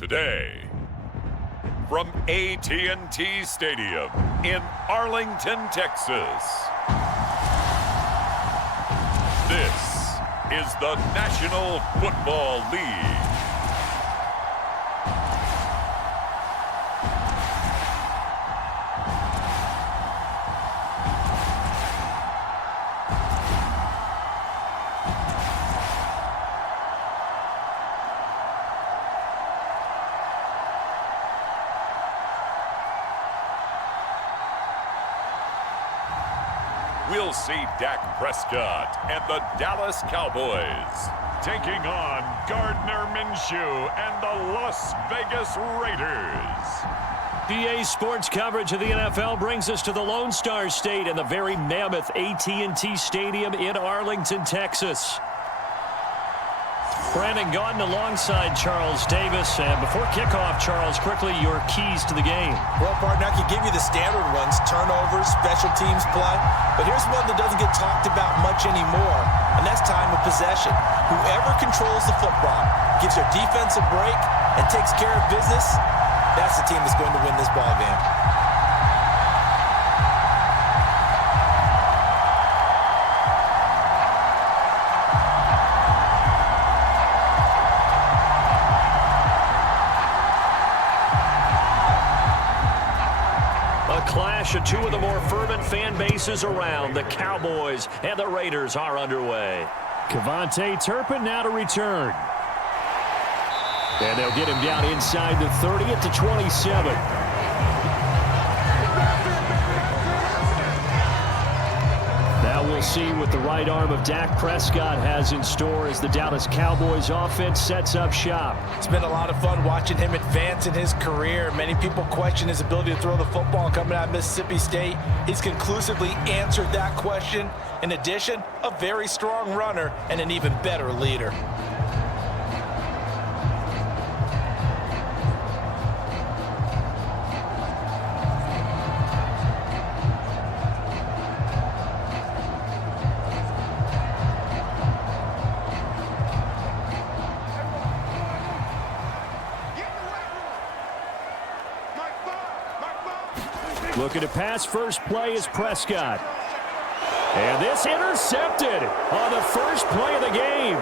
Today, from AT&T Stadium in Arlington, Texas, this is the National Football League. We'll see Dak Prescott and the Dallas Cowboys taking on Gardner Minshew and the Las Vegas Raiders. EA Sports coverage of the NFL brings us to the Lone Star State and the very mammoth AT&T Stadium in Arlington, Texas. Brandon Gaudin alongside Charles Davis. And before kickoff, Charles, quickly your keys to the game. Well, partner, I can give you the standard ones, turnovers, special teams play. But here's one that doesn't get talked about much anymore, and that's time of possession. Whoever controls the football, gives their defense a break, and takes care of business, that's the team that's going to win this ball game. Clash of two of the more fervent fan bases around. The Cowboys and the Raiders are underway. Kevontae Turpin now to return. And they'll get him down inside the 30 at the 27. Now we'll see what the right arm of Dak Prescott has in store as the Dallas Cowboys offense sets up shop. It's been a lot of fun watching him advance in his career. Many people question his ability to throw the football coming out of Mississippi State. He's conclusively answered that question. In addition, a very strong runner and an even better leader. Looking to pass, first play is Prescott. And this intercepted on the first play of the game.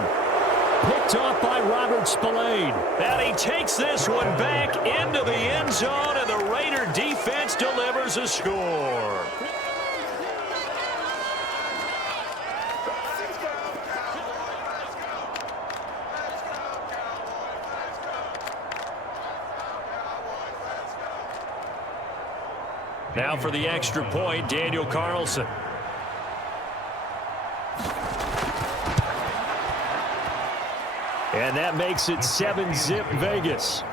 Picked off by Robert Spillane. And he takes this one back into the end zone, and the Raider defense delivers a score. Now for the extra point, Daniel Carlson. And that makes it 7-zip Vegas.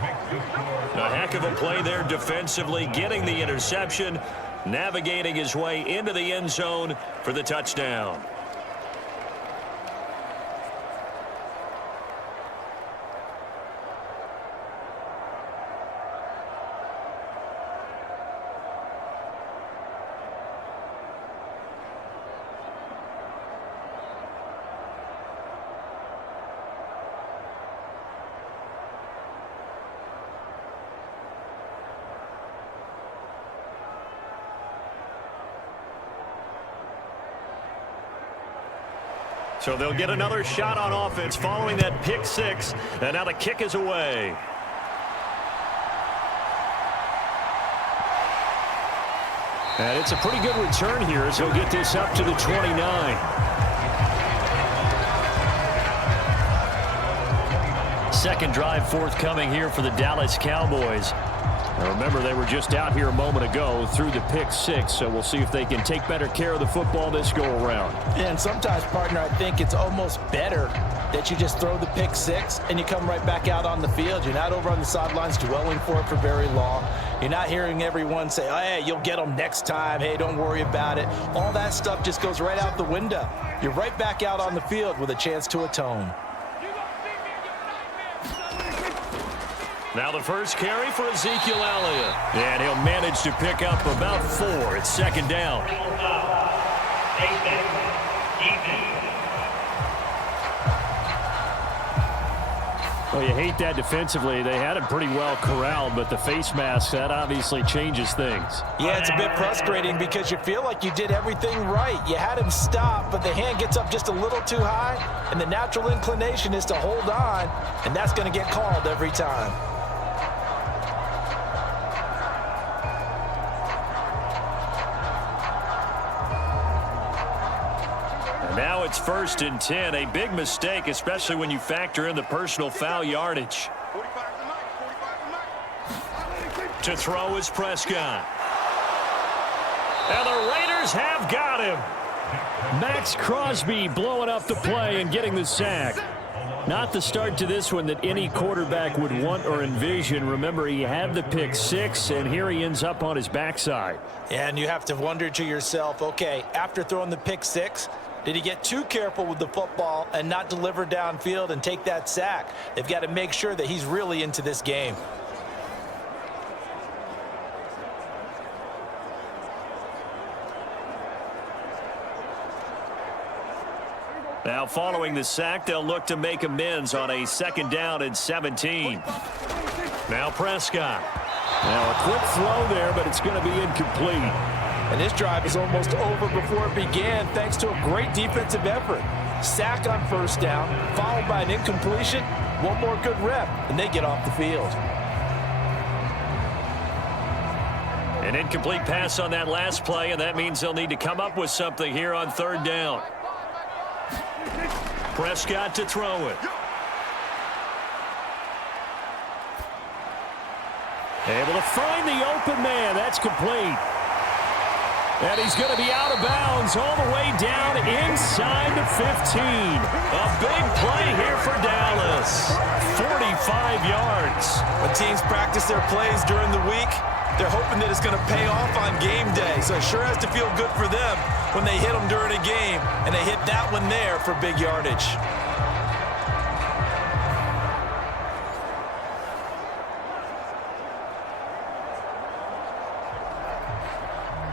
A heck of a play there defensively, getting the interception, navigating his way into the end zone for the touchdown. So they'll get another shot on offense following that pick six. And now the kick is away. And it's a pretty good return here as he'll get this up to the 29. Second drive forthcoming here for the Dallas Cowboys. Now remember, they were just out here a moment ago through the pick six, so we'll see if they can take better care of the football this go-around. And sometimes, partner, I think it's almost better that you just throw the pick six and you come right back out on the field. You're not over on the sidelines dwelling for it for very long. You're not hearing everyone say, oh, hey, you'll get them next time. Hey, don't worry about it. All that stuff just goes right out the window. You're right back out on the field with a chance to atone. Now the first carry for Ezekiel Elliott. And he'll manage to pick up about 4. It's second down. Well, you hate that defensively. They had him pretty well corralled, but the face mask, that obviously changes things. Yeah, it's a bit frustrating because you feel like you did everything right. You had him stop, but the hand gets up just a little too high, and the natural inclination is to hold on, and that's going to get called every time. Now it's 1st and 10, a big mistake, especially when you factor in the personal foul yardage. To throw is Prescott. And the Raiders have got him. Max Crosby blowing up the play and getting the sack. Not the start to this one that any quarterback would want or envision. Remember, he had the pick 6, and here he ends up on his backside. And you have to wonder to yourself, okay, after throwing the pick 6, did he get too careful with the football and not deliver downfield and take that sack? They've got to make sure that he's really into this game. Now following the sack, they'll look to make amends on a 2nd down and 17. Now Prescott. Now a quick throw there, but it's going to be incomplete. And this drive is almost over before it began thanks to a great defensive effort. Sack on 1st down, followed by an incompletion. One more good rep, and they get off the field. An incomplete pass on that last play, and that means they'll need to come up with something here on 3rd down. Prescott to throw it. Able to find the open man. That's complete. And he's going to be out of bounds all the way down inside the 15. A big play here for Dallas. 45 yards. When teams practice their plays during the week, they're hoping that it's going to pay off on game day. So it sure has to feel good for them when they hit them during a game, and they hit that one there for big yardage.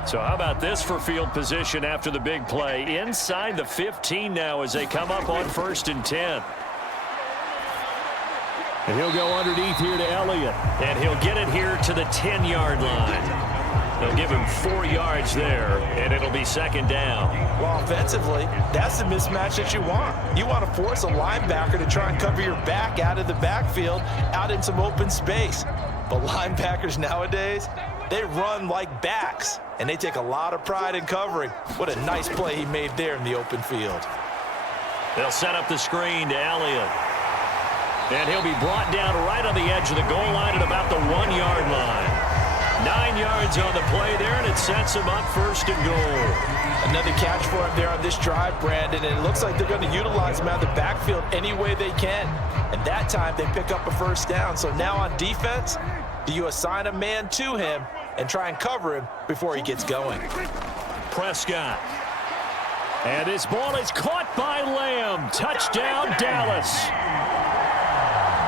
So how about this for field position after the big play? Inside the 15 now as they come up on 1st and 10. And he'll go underneath here to Elliott. And he'll get it here to the 10-yard line. They'll give him 4 yards there, and it'll be 2nd down. Well, offensively, that's the mismatch that you want. You want to force a linebacker to try and cover your back out of the backfield, out in some open space. But linebackers nowadays, they run like backs, and they take a lot of pride in covering. What a nice play he made there in the open field. They'll set up the screen to Elliott. And he'll be brought down right on the edge of the goal line at about the 1-yard line. 9 yards on the play there, and it sets him up 1st and goal. Another catch for him there on this drive, Brandon, and it looks like they're going to utilize him out of the backfield any way they can. And that time they pick up a 1st down. So now on defense, do you assign a man to him and try and cover him before he gets going? Prescott. And this ball is caught by Lamb. Touchdown, Dallas.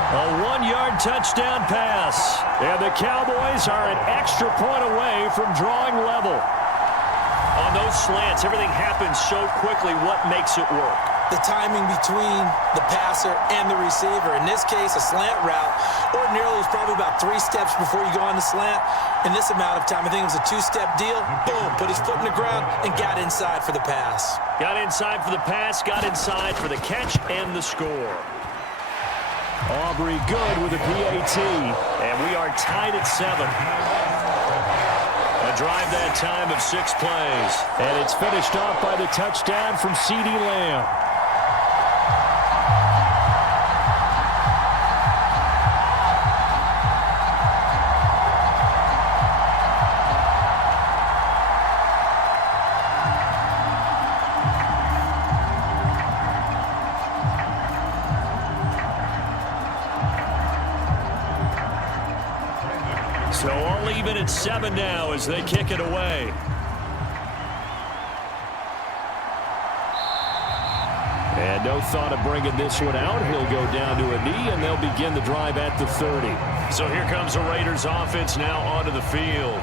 A 1-yard touchdown pass. And the Cowboys are an extra point away from drawing level. On those slants, everything happens so quickly. What makes it work? The timing between the passer and the receiver. In this case, a slant route ordinarily is probably about 3 steps before you go on the slant. In this amount of time, I think it was a 2-step deal. Boom, put his foot in the ground and got inside for the pass. Got inside for the pass, got inside for the catch and the score. Aubrey good with a PAT, and we are tied at 7. A drive that time of 6 plays, and it's finished off by the touchdown from CeeDee Lamb. So all even at 7 now as they kick it away. And no thought of bringing this one out. He'll go down to a knee, and they'll begin the drive at the 30. So here comes the Raiders offense now onto the field.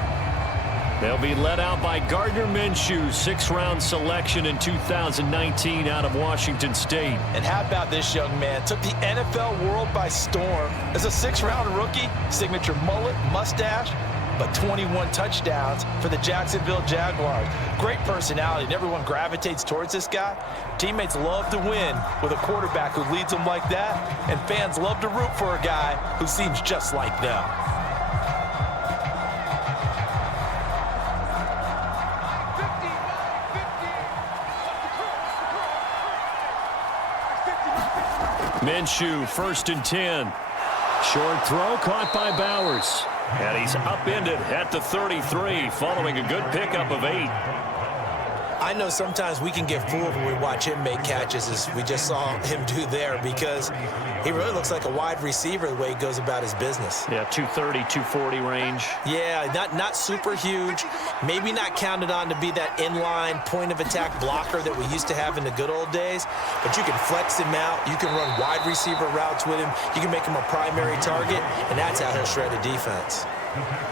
They'll be led out by Gardner Minshew, 6th-round selection in 2019 out of Washington State. And how about this young man? Took the NFL world by storm. As a 6th-round rookie, signature mullet, mustache, but 21 touchdowns for the Jacksonville Jaguars. Great personality, and everyone gravitates towards this guy. Teammates love to win with a quarterback who leads them like that, and fans love to root for a guy who seems just like them. Minshew, 1st and 10. Short throw caught by Bowers. And he's upended at the 33 following a good pickup of 8. I know sometimes we can get fooled when we watch him make catches, as we just saw him do there, because he really looks like a wide receiver the way he goes about his business. Yeah, 230, 240 range. Yeah, not super huge. Maybe not counted on to be that inline point-of-attack blocker that we used to have in the good old days, but you can flex him out. You can run wide receiver routes with him. You can make him a primary target, and that's how he'll shred a defense.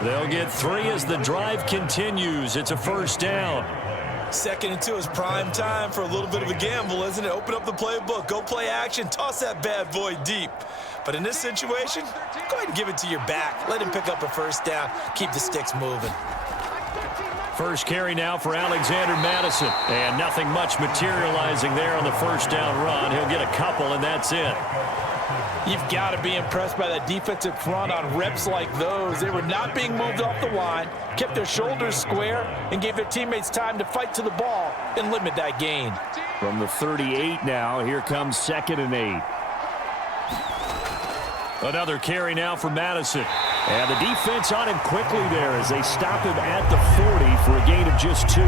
They'll get 3 as the drive continues. It's a 1st down. 2nd and 2 is prime time for a little bit of a gamble, isn't it? Open up the playbook, go play action, toss that bad boy deep. But in this situation, go ahead and give it to your back. Let him pick up a 1st down. Keep the sticks moving. First carry now for Alexander Madison. And nothing much materializing there on the 1st down run. He'll get a couple, and that's it. You've got to be impressed by that defensive front on reps like those. They were not being moved off the line, kept their shoulders square, and gave their teammates time to fight to the ball and limit that gain. From the 38 now, here comes 2nd and 8. Another carry now for Madison. And the defense on him quickly there as they stop him at the 40 for a gain of just 2.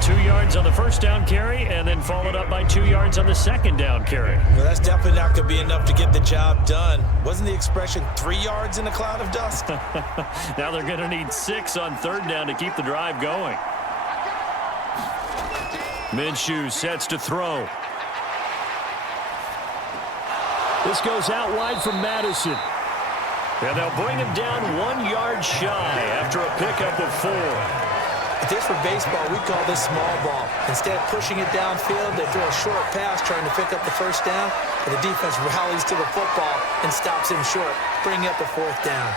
2 yards on the 1st down carry, and then followed up by 2 yards on the 2nd down carry. Well, that's definitely not going to be enough to get the job done. Wasn't the expression 3 yards in a cloud of dust? Now they're going to need 6 on 3rd down to keep the drive going. Minshew sets to throw. This goes out wide from Madison. And they'll bring him down 1 yard shy after a pickup of 4. If this were baseball, we call this small ball. Instead of pushing it downfield, they throw a short pass trying to pick up the 1st down, and the defense rallies to the football and stops him short, bringing up a 4th down.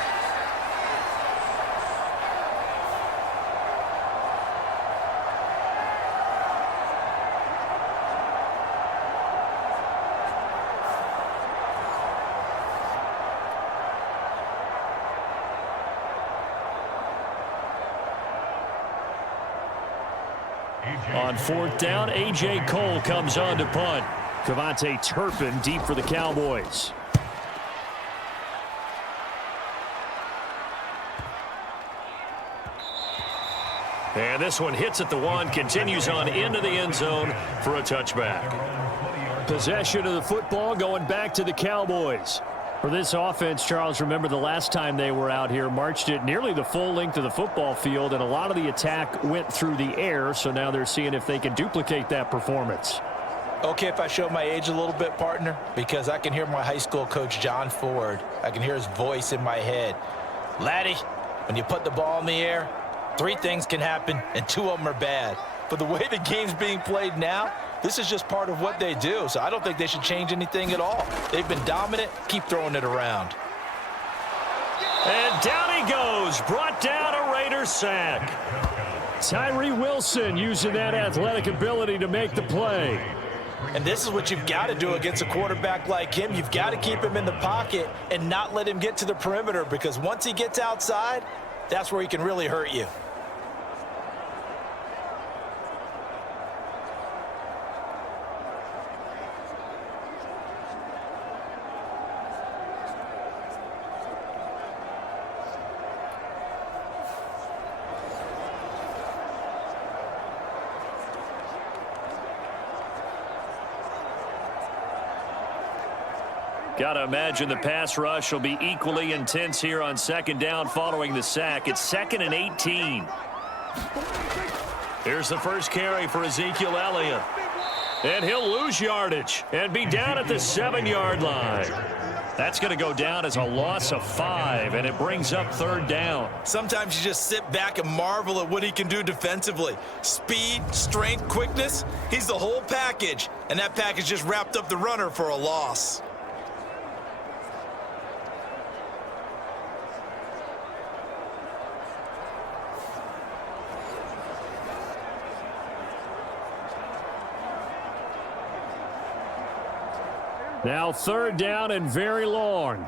On 4th down, A.J. Cole comes on to punt. Kevontae Turpin deep for the Cowboys. And this one hits at the 1, continues on into the end zone for a touchback. Possession of the football going back to the Cowboys. For this offense, Charles, remember the last time they were out here, marched it nearly the full length of the football field, and a lot of the attack went through the air, so now they're seeing if they can duplicate that performance. Okay, if I show my age a little bit, partner, because I can hear my high school coach, John Ford. I can hear his voice in my head. Laddie, when you put the ball in the air, 3 things can happen, and 2 of them are bad. But the way the game's being played now, this is just part of what they do, so I don't think they should change anything at all. They've been dominant. Keep throwing it around. And down he goes, brought down a Raider sack. Tyree Wilson using that athletic ability to make the play. And this is what you've got to do against a quarterback like him. You've got to keep him in the pocket and not let him get to the perimeter, because once he gets outside, that's where he can really hurt you. Got to imagine the pass rush will be equally intense here on 2nd down following the sack. It's 2nd and 18. Here's the first carry for Ezekiel Elliott. And he'll lose yardage and be down at the 7-yard line. That's going to go down as a loss of 5, and it brings up 3rd down. Sometimes you just sit back and marvel at what he can do defensively. Speed, strength, quickness, he's the whole package. And that package just wrapped up the runner for a loss. Now 3rd down and very long.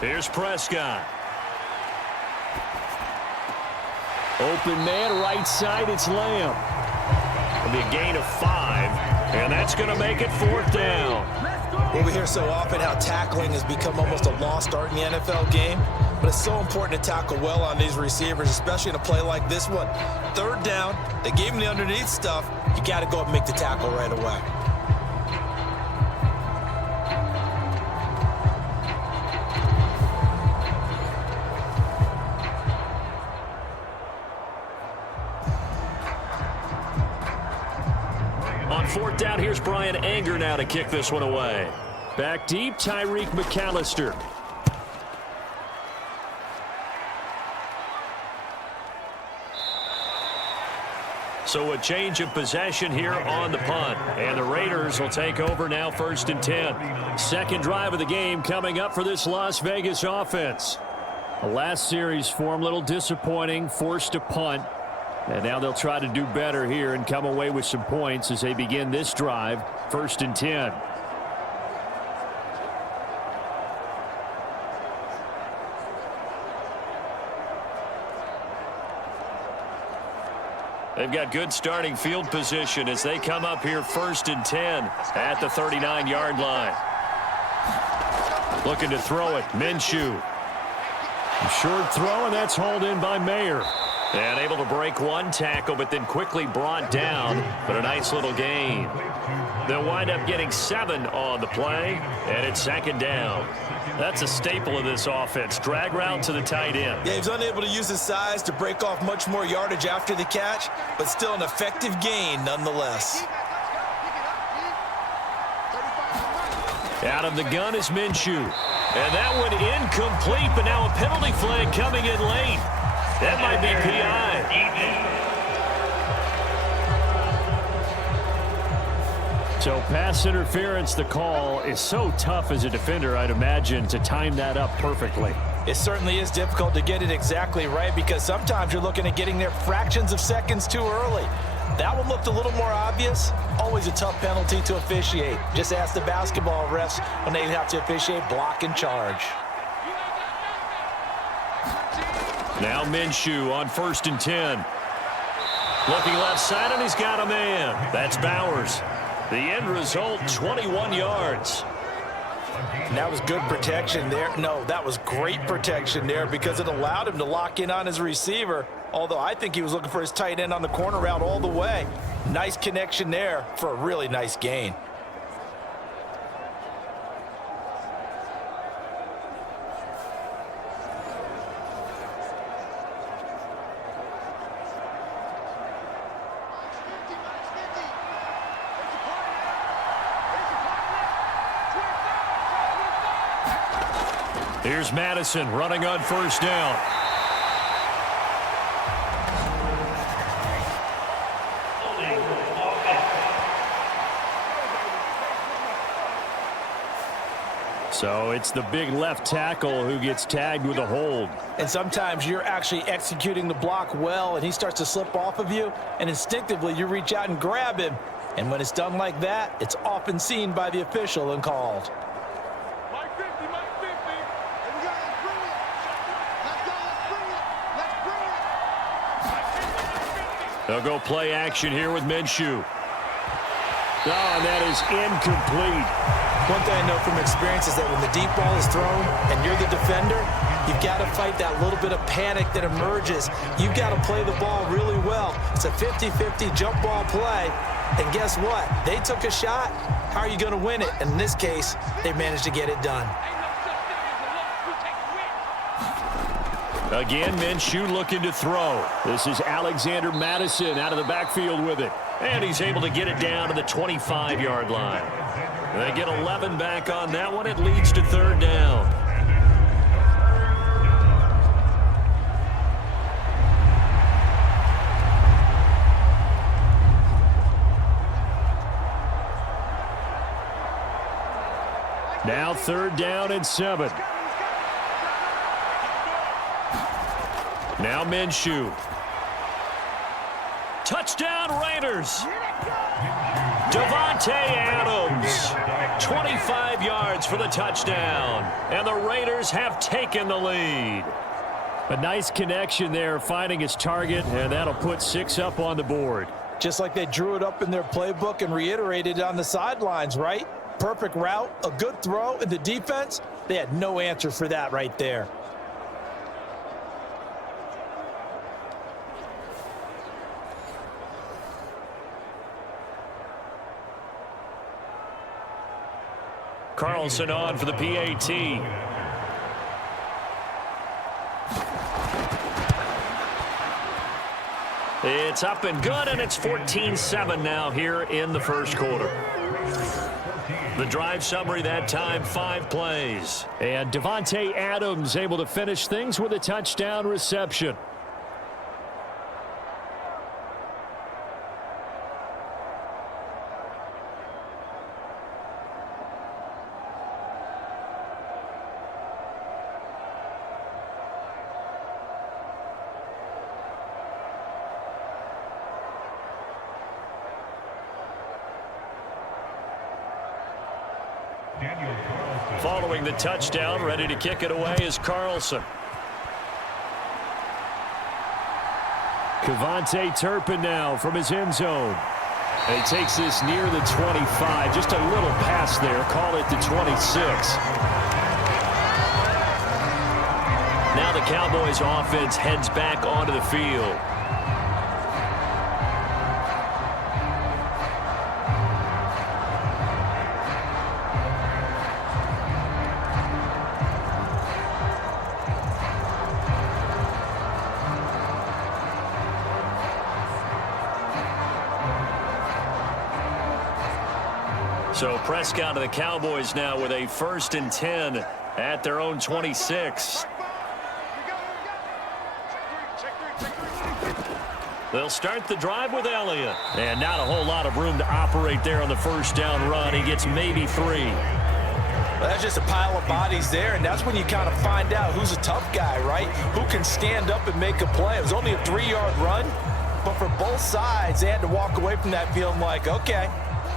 Here's Prescott. Open man, right side, it's Lamb. It'll be a gain of 5, and that's going to make it 4th down. Well, we hear so often how tackling has become almost a lost art in the NFL game, but it's so important to tackle well on these receivers, especially in a play like this one. 3rd down, they gave him the underneath stuff. You got to go up and make the tackle right away. On 4th down, here's Brian Anger now to kick this one away. Back deep, Tyreek McAllister. So a change of possession here on the punt. And the Raiders will take over now 1st and 10. 2nd drive of the game coming up for this Las Vegas offense. The last series for them, a little disappointing, forced to punt. And now they'll try to do better here and come away with some points as they begin this drive, 1st and 10. They've got good starting field position as they come up here 1st and 10 at the 39-yard line. Looking to throw it, Minshew. Short throw, and that's hauled in by Mayer. And able to break one tackle, but then quickly brought down. But a nice little gain. They'll wind up getting 7 on the play, and it's 2nd down. That's a staple of this offense. Drag route to the tight end. Yeah, he was unable to use his size to break off much more yardage after the catch, but still an effective gain nonetheless. Out of the gun is Minshew. And that one incomplete, but now a penalty flag coming in late. That might be PI. So pass interference, the call is so tough as a defender, I'd imagine, to time that up perfectly. It certainly is difficult to get it exactly right because sometimes you're looking at getting there fractions of seconds too early. That one looked a little more obvious. Always a tough penalty to officiate. Just ask the basketball refs when they have to officiate block and charge. Now Minshew on 1st and 10. Looking left side, and he's got a man. That's Bowers. The end result, 21 yards. And that was good protection there. No, that was great protection there because it allowed him to lock in on his receiver, although I think he was looking for his tight end on the corner route all the way. Nice connection there for a really nice gain. Here's Madison running on 1st down. So it's the big left tackle who gets tagged with a hold. And sometimes you're actually executing the block well, and he starts to slip off of you, and instinctively you reach out and grab him. And when it's done like that, it's often seen by the official and called. They'll go play action here with Minshew. Oh, and that is incomplete. One thing I know from experience is that when the deep ball is thrown and you're the defender, you've got to fight that little bit of panic that emerges. You've got to play the ball really well. It's a 50-50 jump ball play. And guess what? They took a shot. How are you going to win it? And in this case, they managed to get it done. Again, Minshew looking to throw. This is Alexander Madison out of the backfield with it. And he's able to get it down to the 25-yard line. They get 11 back on that one. It leads to third down. Now third down and 7. Now Minshew. Touchdown Raiders. Davante Adams. 25 yards for the touchdown. And the Raiders have taken the lead. A nice connection there, finding his target, and that'll put 6 up on the board. Just like they drew it up in their playbook and reiterated it on the sidelines, right? Perfect route, a good throw, and the defense, they had no answer for that right there. Carlson on for the PAT. It's up and good, and it's 14-7 now here in the first quarter. The drive summary that time, 5 plays. And Davante Adams able to finish things with a touchdown reception. Following the touchdown, ready to kick it away is Carlson. Kevontae Turpin now from his end zone. And he takes this near the 25. Just a little pass there. Call it the 26. Now the Cowboys offense heads back onto the field. So Prescott to the Cowboys now with a 1st and 10 at their own 26. They'll start the drive with Elliott. And not a whole lot of room to operate there on the first down run. He gets maybe 3. Well, that's just a pile of bodies there, and that's when you kind of find out who's a tough guy, right? Who can stand up and make a play. It was only a 3-yard run, but for both sides, they had to walk away from that feeling like, okay,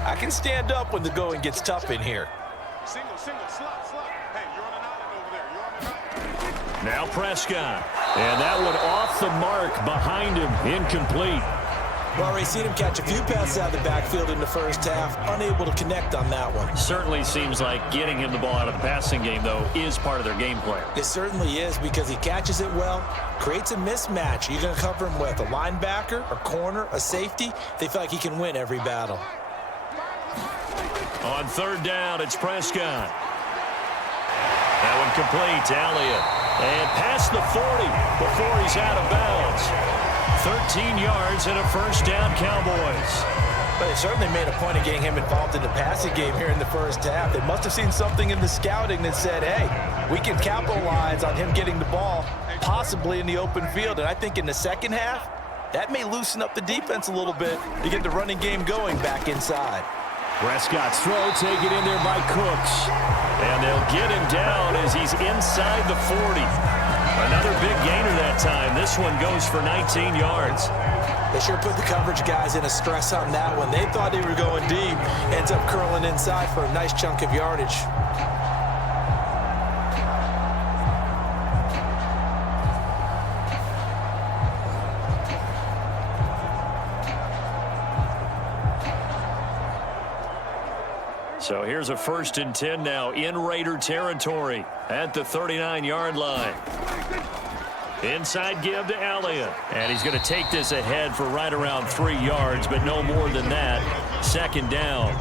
I can stand up when the going gets tough in here. Single, slot. Hey, you're on an island over there. You're on an island. Now Prescott. And that one off the mark behind him. Incomplete. Well, already seen him catch a few passes out of the backfield in the first half. Unable to connect on that one. Certainly seems like getting him the ball out of the passing game, though, is part of their game plan. It certainly is, because he catches it well, creates a mismatch. You're going to cover him with a linebacker, a corner, a safety. They feel like he can win every battle. On third down, it's Prescott. That one complete to Elliott. And past the 40 before he's out of bounds. 13 yards and a first down, Cowboys. But they certainly made a point of getting him involved in the passing game here in the first half. They must have seen something in the scouting that said, hey, we can capitalize on him getting the ball, possibly in the open field. And I think in the second half, that may loosen up the defense a little bit to get the running game going back inside. Prescott's throw taken in there by Cooks. And they'll get him down as he's inside the 40. Another big gainer that time. This one goes for 19 yards. They sure put the coverage guys in a stress on that one. They thought they were going deep. Ends up curling inside for a nice chunk of yardage. So here's a 1st and 10 now in Raider territory at the 39-yard line. Inside give to Elliott. And he's going to take this ahead for right around 3 yards, but no more than that. 2nd down.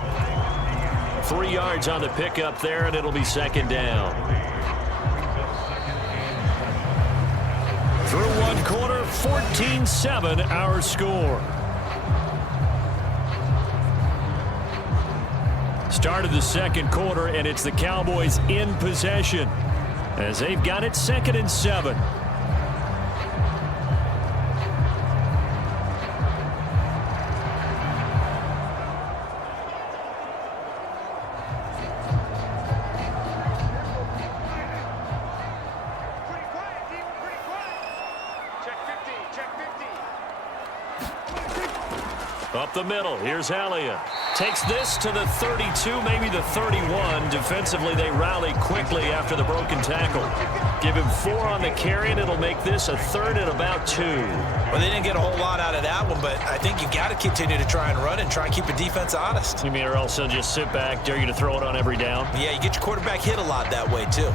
3 yards on the pickup there, and it'll be 2nd down. Through one quarter, 14-7 our score. Start of the second quarter, and it's the Cowboys in possession as they've got it 2nd and 7. Pretty quiet, team. Pretty quiet. Check 50. Check 50. Up the middle, here's Elliott. Takes this to the 32, maybe the 31. Defensively, they rally quickly after the broken tackle. Give him 4 on the carry, and it'll make this a 3rd and about 2. Well, they didn't get a whole lot out of that one, but I think you got to continue to try and run and try and keep the defense honest. You mean, or else they'll just sit back, dare you to throw it on every down? Yeah, you get your quarterback hit a lot that way, too.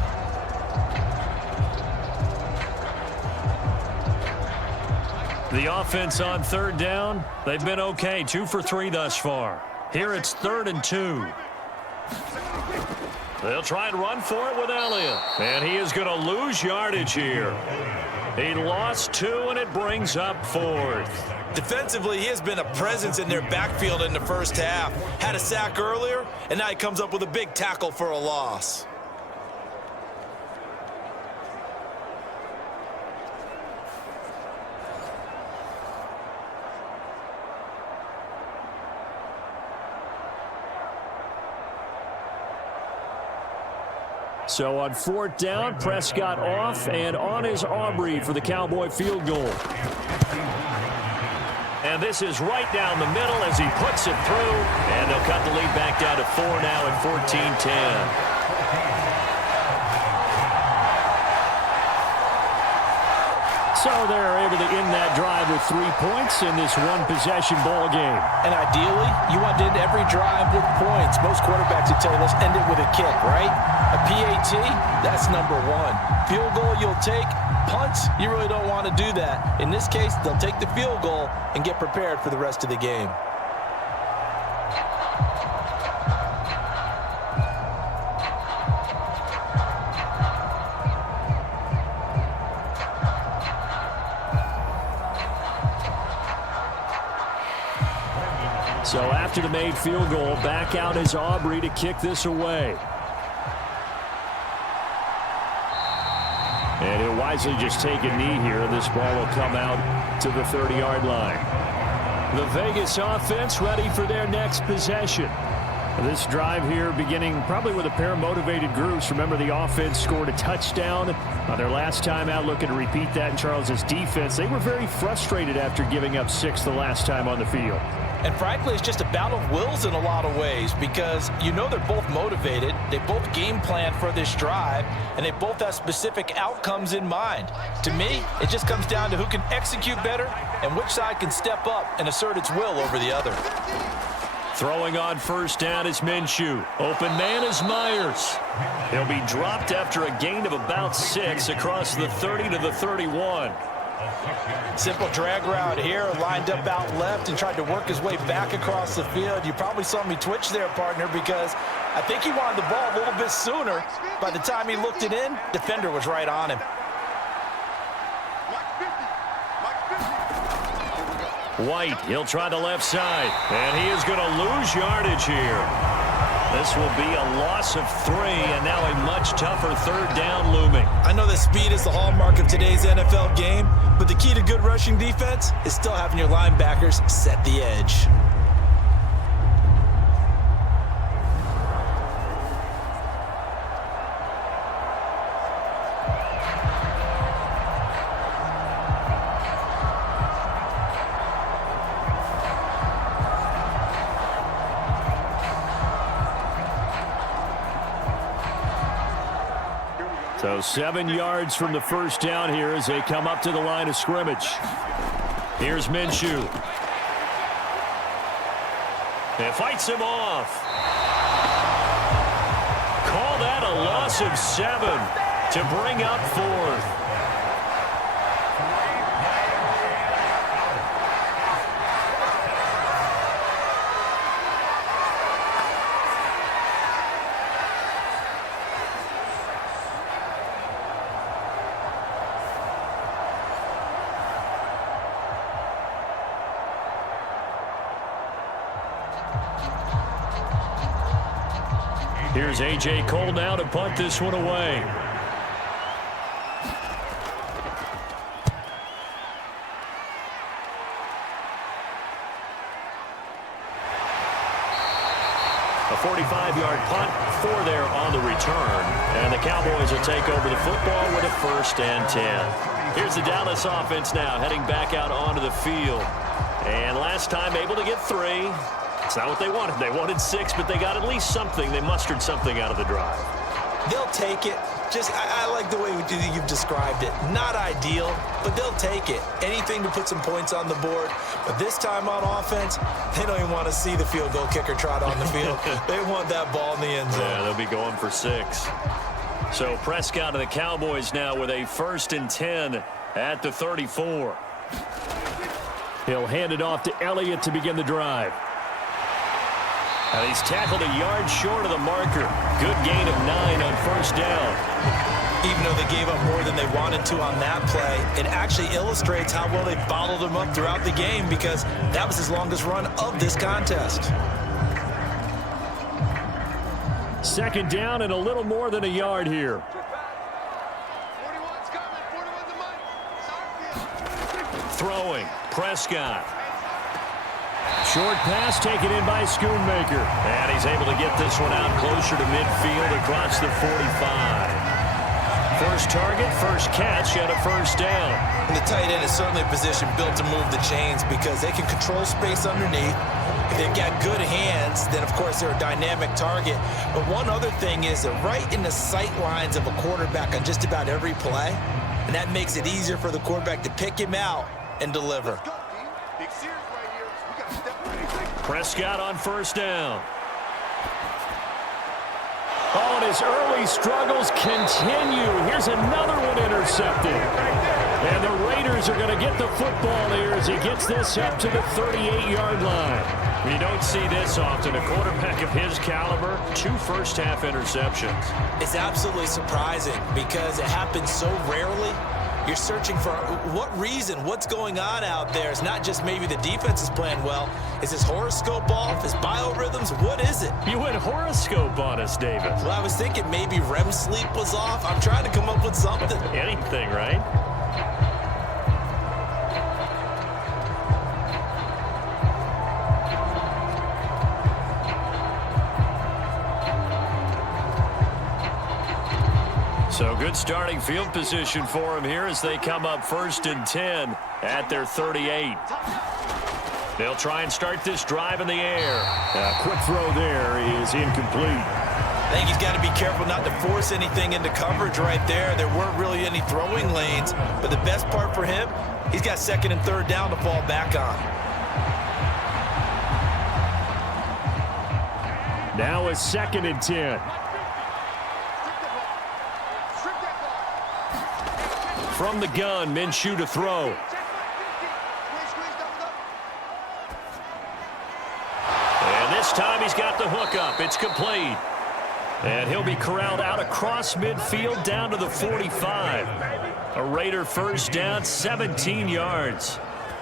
The offense on 3rd down, they've been okay. 2 for 3 thus far. Here it's 3rd and 2. They'll try and run for it with Elliott. And he is going to lose yardage here. He lost 2, and it brings up 4th. Defensively, he has been a presence in their backfield in the first half. Had a sack earlier, and now he comes up with a big tackle for a loss. So on 4th down, Prescott off, and on is Aubrey for the Cowboy field goal. And this is right down the middle as he puts it through, and they'll cut the lead back down to 4 now at 14-10. So they're able to end that drive with 3 points in this one-possession ball game. And ideally, you want to end every drive with points. Most quarterbacks would tell you, let's end it with a kick, right? A PAT, that's number 1. Field goal you'll take. Punts, you really don't want to do that. In this case, they'll take the field goal and get prepared for the rest of the game. So after the made field goal, back out is Aubrey to kick this away. And he'll wisely just take a knee here. This ball will come out to the 30-yard line. The Vegas offense ready for their next possession. This drive here beginning probably with a pair of motivated groups. Remember, the offense scored a touchdown on their last time out, looking to repeat that in Charles's defense. They were very frustrated after giving up 6 the last time on the field. And frankly, it's just a battle of wills in a lot of ways because you know they're both motivated. They both game plan for this drive, and they both have specific outcomes in mind. To me, it just comes down to who can execute better and which side can step up and assert its will over the other. Throwing on 1st down is Minshew. Open man is Myers. He'll be dropped after a gain of about 6 across the 30 to the 31. Simple drag route here, lined up out left and tried to work his way back across the field. You probably saw me twitch there, partner, because I think he wanted the ball a little bit sooner. By the time he looked it in, defender was right on him. White, he'll try the left side, and he is going to lose yardage here. This will be a loss of 3, and now a much tougher 3rd down looming. I know that speed is the hallmark of today's NFL game, but the key to good rushing defense is still having your linebackers set the edge. So 7 yards from the 1st down here as they come up to the line of scrimmage. Here's Minshew. And fights him off. Call that a loss of 7 to bring up 4th. Here's A.J. Cole now to punt this one away. A 45-yard punt for there on the return. And the Cowboys will take over the football with a 1st and 10. Here's the Dallas offense now heading back out onto the field. And last time able to get 3. It's not what they wanted. They wanted 6, but they got at least something. They mustered something out of the drive. They'll take it. I like the way you've described it. Not ideal, but they'll take it. Anything to put some points on the board. But this time on offense, they don't even want to see the field goal kicker trot on the field. They want that ball in the end zone. Yeah, they'll be going for 6. So Prescott of the Cowboys now with a 1st and 10 at the 34. He'll hand it off to Elliott to begin the drive. And he's tackled a yard short of the marker. Good gain of 9 on 1st down. Even though they gave up more than they wanted to on that play, it actually illustrates how well they bottled them up throughout the game because that was his longest run of this contest. 2nd down and a little more than a yard here. 41's coming. 41's the mic. Throwing. Prescott. Short pass taken in by Schoonmaker. And he's able to get this one out closer to midfield across the 45. First target, first catch, and a 1st down. And the tight end is certainly a position built to move the chains because they can control space underneath. If they've got good hands, then of course they're a dynamic target. But one other thing is they're right in the sight lines of a quarterback on just about every play. And that makes it easier for the quarterback to pick him out and deliver. Prescott on 1st down. Oh, and his early struggles continue. Here's another one intercepted. And the Raiders are going to get the football here as he gets this up to the 38-yard line. You don't see this often. A quarterback of his caliber, 2 first-half interceptions. It's absolutely surprising because it happens so rarely. You're searching for what reason, what's going on out there. It's not just maybe the defense is playing well. Is his horoscope off? His biorhythms? What is it? You went horoscope on us, David. Well, I was thinking maybe REM sleep was off. I'm trying to come up with something. Anything, right? So good starting field position for him here as they come up 1st and 10 at their 38. They'll try and start this drive in the air. A quick throw there is incomplete. I think he's got to be careful not to force anything into coverage right there. There weren't really any throwing lanes, but the best part for him, he's got 2nd and 3rd down to fall back on. Now a 2nd and 10. From the gun, Minshew to throw. And this time he's got the hook up. It's complete. And he'll be corralled out across midfield down to the 45. A Raider 1st down, 17 yards.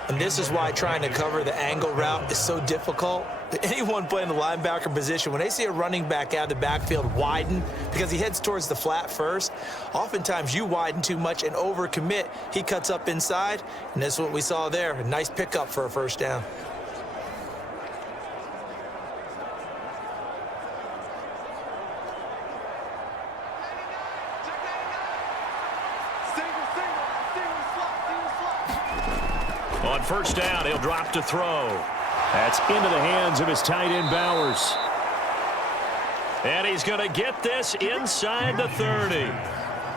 And this is why trying to cover the angle route is so difficult. Anyone playing the linebacker position, when they see a running back out of the backfield widen because he heads towards the flat first, oftentimes you widen too much and overcommit. He cuts up inside, and that's what we saw there. A nice pickup for a 1st down. On 1st down, he'll drop to throw. That's into the hands of his tight end, Bowers. And he's going to get this inside the 30.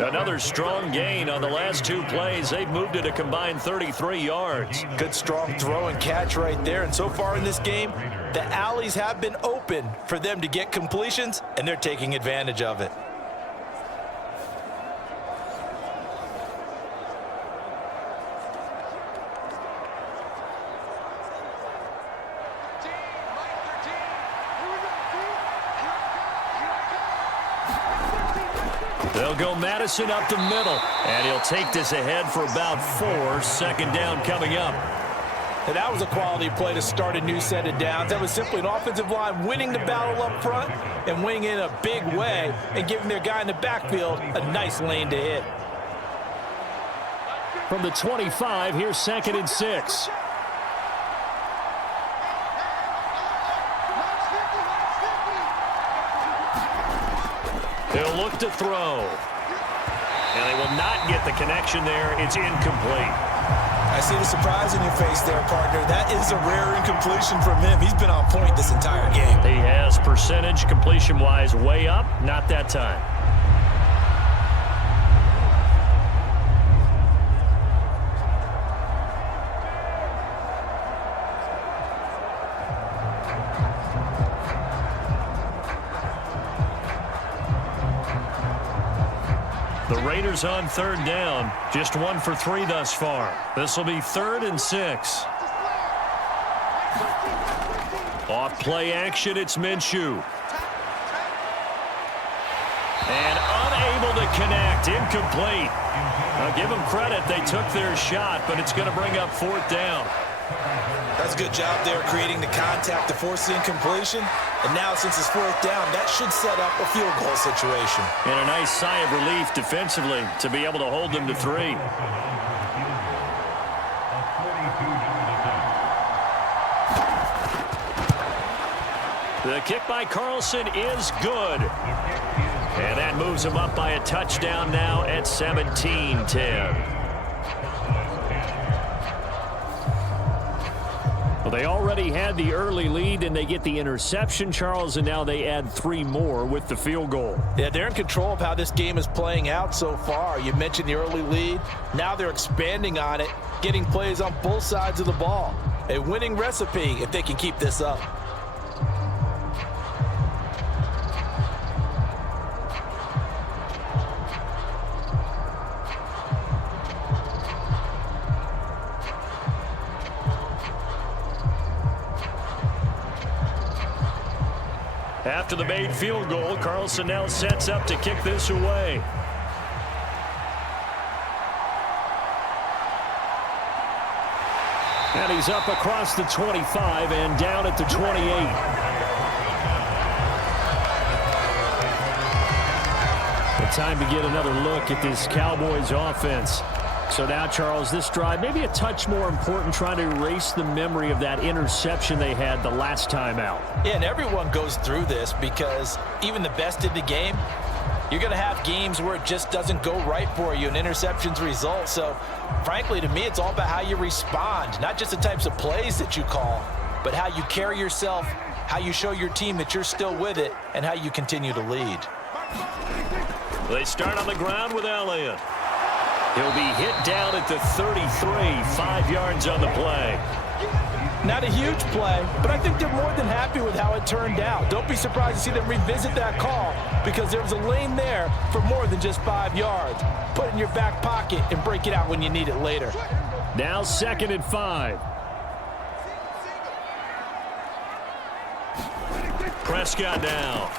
Another strong gain on the last 2 plays. They've moved it a combined 33 yards. Good strong throw and catch right there. And so far in this game, the alleys have been open for them to get completions, and they're taking advantage of it. They'll go Madison up the middle, and he'll take this ahead for about 4. 2nd down coming up. And that was a quality play to start a new set of downs. That was simply an offensive line winning the battle up front and winning in a big way and giving their guy in the backfield a nice lane to hit. From the 25, here's 2nd and 6. They'll look to throw. And they will not get the connection there. It's incomplete. I see the surprise in your face there, partner. That is a rare incompletion from him. He's been on point this entire game. He has percentage completion-wise way up. Not that time. The Raiders on 3rd down. Just 1 for 3 thus far. This will be 3rd and 6. Off play action, it's Minshew. And unable to connect. Incomplete. I'll give them credit. They took their shot, but it's going to bring up 4th down. That's a good job there creating the contact to force the incompletion. And now since it's 4th down, that should set up a field goal situation. And a nice sigh of relief defensively to be able to hold them to 3. The kick by Carlson is good. And that moves them up by a touchdown now at 17-10. Well, they already had the early lead, and they get the interception, Charles, and now they add 3 more with the field goal. Yeah, they're in control of how this game is playing out so far. You mentioned the early lead. Now they're expanding on it, getting plays on both sides of the ball. A winning recipe if they can keep this up. After the made field goal, Carlson now sets up to kick this away. And he's up across the 25 and down at the 28. The time to get another look at this Cowboys offense. So now, Charles, this drive maybe a touch more important, trying to erase the memory of that interception they had the last time out. Yeah, and everyone goes through this because even the best in the game, you're going to have games where it just doesn't go right for you and interceptions result. So, frankly, to me, it's all about how you respond, not just the types of plays that you call, but how you carry yourself, how you show your team that you're still with it, and how you continue to lead. They start on the ground with Elliott. He'll be hit down at the 33, 5 yards on the play. Not a huge play, but I think they're more than happy with how it turned out. Don't be surprised to see them revisit that call because there was a lane there for more than just 5 yards. Put it in your back pocket and break it out when you need it later. Now 2nd and 5. Prescott now.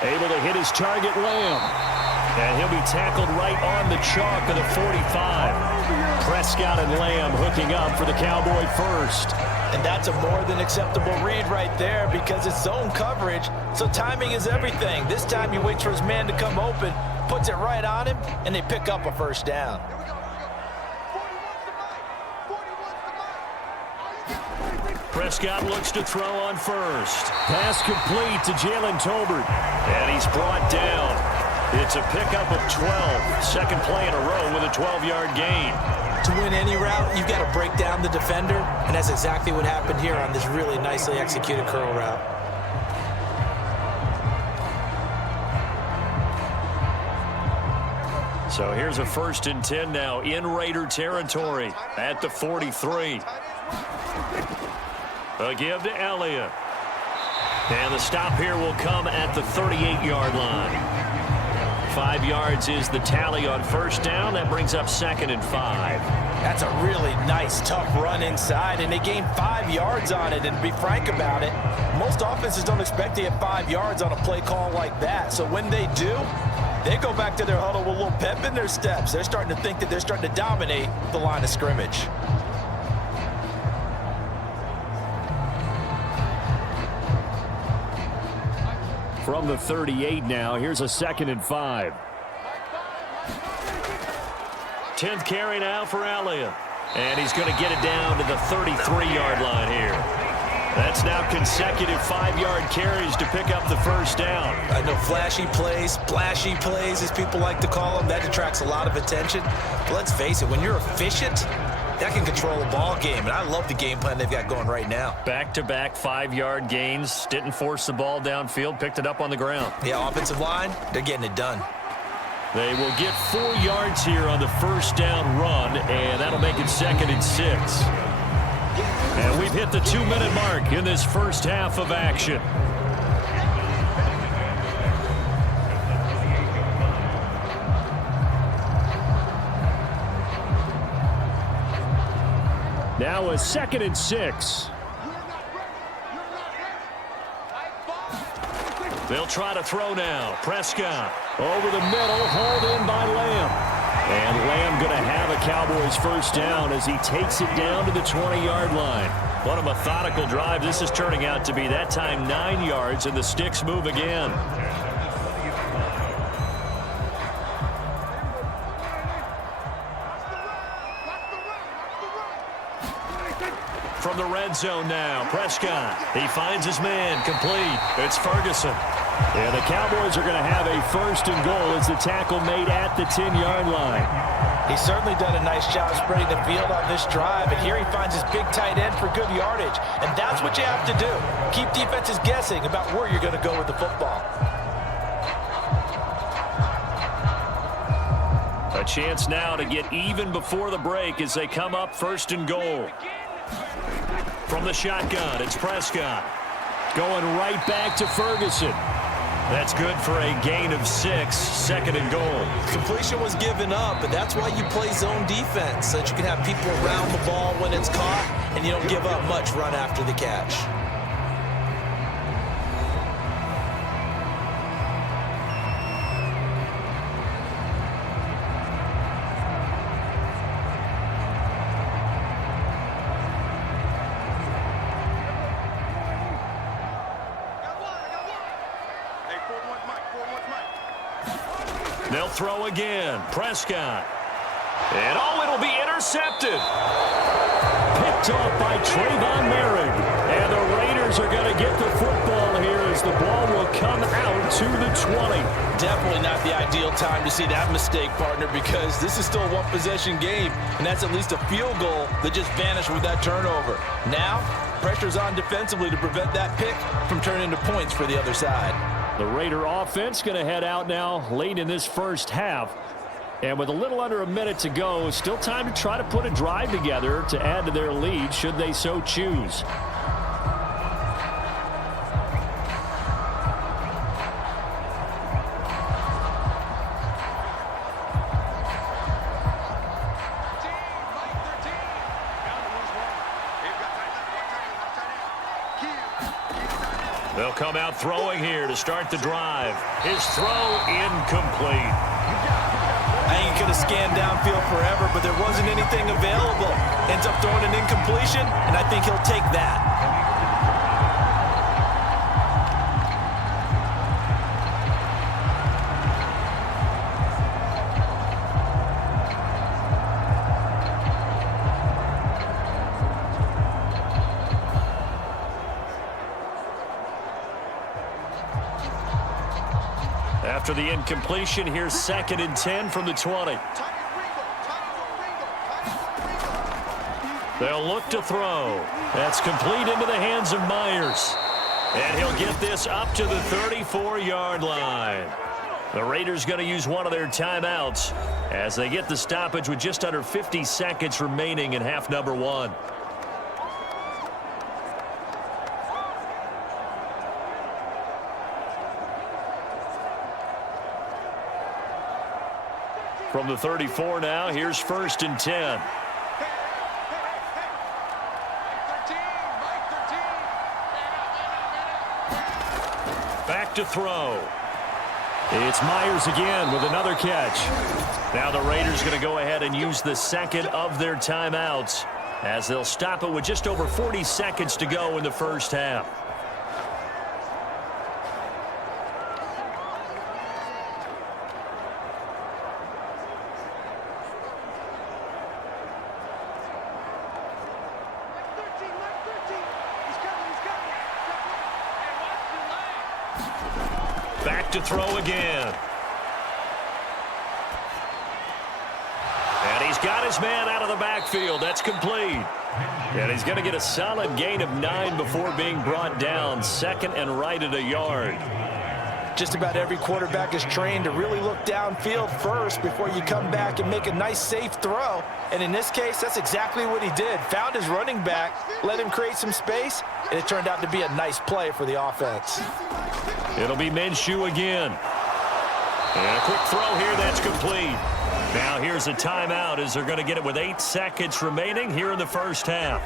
Able to hit his target, Lamb. And he'll be tackled right on the chalk of the 45. Prescott and Lamb hooking up for the Cowboy first. And that's a more than acceptable read right there because it's zone coverage, so timing is everything. This time he waits for his man to come open, puts it right on him, and they pick up a 1st down. Prescott looks to throw on 1st. Pass complete to Jalen Tolbert. And he's brought down. It's a pickup of 12. Second play in a row with a 12-yard gain. To win any route, you've got to break down the defender, and that's exactly what happened here on this really nicely executed curl route. So here's a 1st and 10 now in Raider territory at the 43. A give to Elliott. And the stop here will come at the 38-yard line. 5 yards is the tally on 1st down. That brings up 2nd and 5. That's a really nice, tough run inside, and they gained 5 yards on it. And to be frank about it, most offenses don't expect to get 5 yards on a play call like that. So when they do, they go back to their huddle with a little pep in their steps. They're starting to think that they're starting to dominate the line of scrimmage. From the 38 now, here's a 2nd and 5. 10th carry now for Alia. And he's going to get it down to the 33-yard line here. That's now consecutive 5-yard carries to pick up the first down. I know flashy plays, splashy plays, as people like to call them, that attracts a lot of attention. But let's face it, when you're efficient, that can control a ball game. And I love the game plan they've got going right now. Back-to-back 5-yard gains. Didn't force the ball downfield. Picked it up on the ground. Yeah, offensive line, they're getting it done. They will get 4 yards here on the first down run, and that'll make it 2nd and 6. And we've hit the 2-minute mark in this first half of action. Now a 2nd and 6. They'll try to throw now. Prescott over the middle, hauled in by Lamb. And Lamb going to have a Cowboys first down as he takes it down to the 20-yard line. What a methodical drive this is turning out to be. That time 9 yards, and the sticks move again. From the red zone now, Prescott. He finds his man, complete. It's Ferguson. And the Cowboys are going to have a 1st and goal as the tackle made at the 10-yard line. He's certainly done a nice job spreading the field on this drive, and here he finds his big tight end for good yardage. And that's what you have to do. Keep defenses guessing about where you're going to go with the football. A chance now to get even before the break as they come up 1st and goal. From the shotgun, it's Prescott. Going right back to Ferguson. That's good for a gain of 6, 2nd and goal. Completion was given up, but that's why you play zone defense, so that you can have people around the ball when it's caught, and you don't give up much run after the catch. They'll throw again. Prescott. And it'll be intercepted. Picked off by Trayvon Merrick. And the Raiders are going to get the football here as the ball will come out to the 20. Definitely not the ideal time to see that mistake, partner, because this is still a one-possession game, and that's at least a field goal that just vanished with that turnover. Now, pressure's on defensively to prevent that pick from turning into points for the other side. The Raider offense going to head out now late in this first half. And with a little under a minute to go, still time to try to put a drive together to add to their lead should they so choose. They'll come out throwing here to start the drive. His throw incomplete. I think he could have scanned downfield forever, but there wasn't anything available. Ends up throwing an incompletion, and I think he'll take that. After the incompletion, here's 2nd and 10 from the 20. They'll look to throw. That's complete into the hands of Myers. And he'll get this up to the 34-yard line. The Raiders going to use one of their timeouts as they get the stoppage with just under 50 seconds remaining in half number 1. From the 34 now, here's 1st and 10. Back to throw. It's Myers again with another catch. Now the Raiders going to go ahead and use the second of their timeouts as they'll stop it with just over 40 seconds to go in the first half. look to throw again. And he's got his man out of the backfield. That's complete. And he's going to get a solid gain of 9 before being brought down. Second and right at a yard. Just about every quarterback is trained to really look downfield first before you come back and make a nice, safe throw. And in this case, that's exactly what he did. Found his running back, let him create some space, and it turned out to be a nice play for the offense. It'll be Minshew again. And a quick throw here, that's complete. Now here's a timeout as they're going to get it with 8 seconds remaining here in the first half.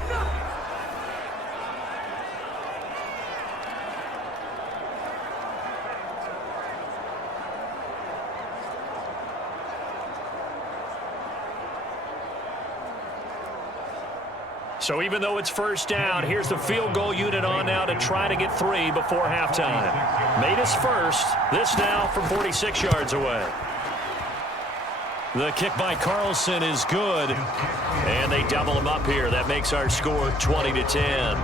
So even though it's first down, here's the field goal unit on now to try to get 3 before halftime. Made his first. This now from 46 yards away. The kick by Carlson is good. And they double him up here. That makes our score 20-10.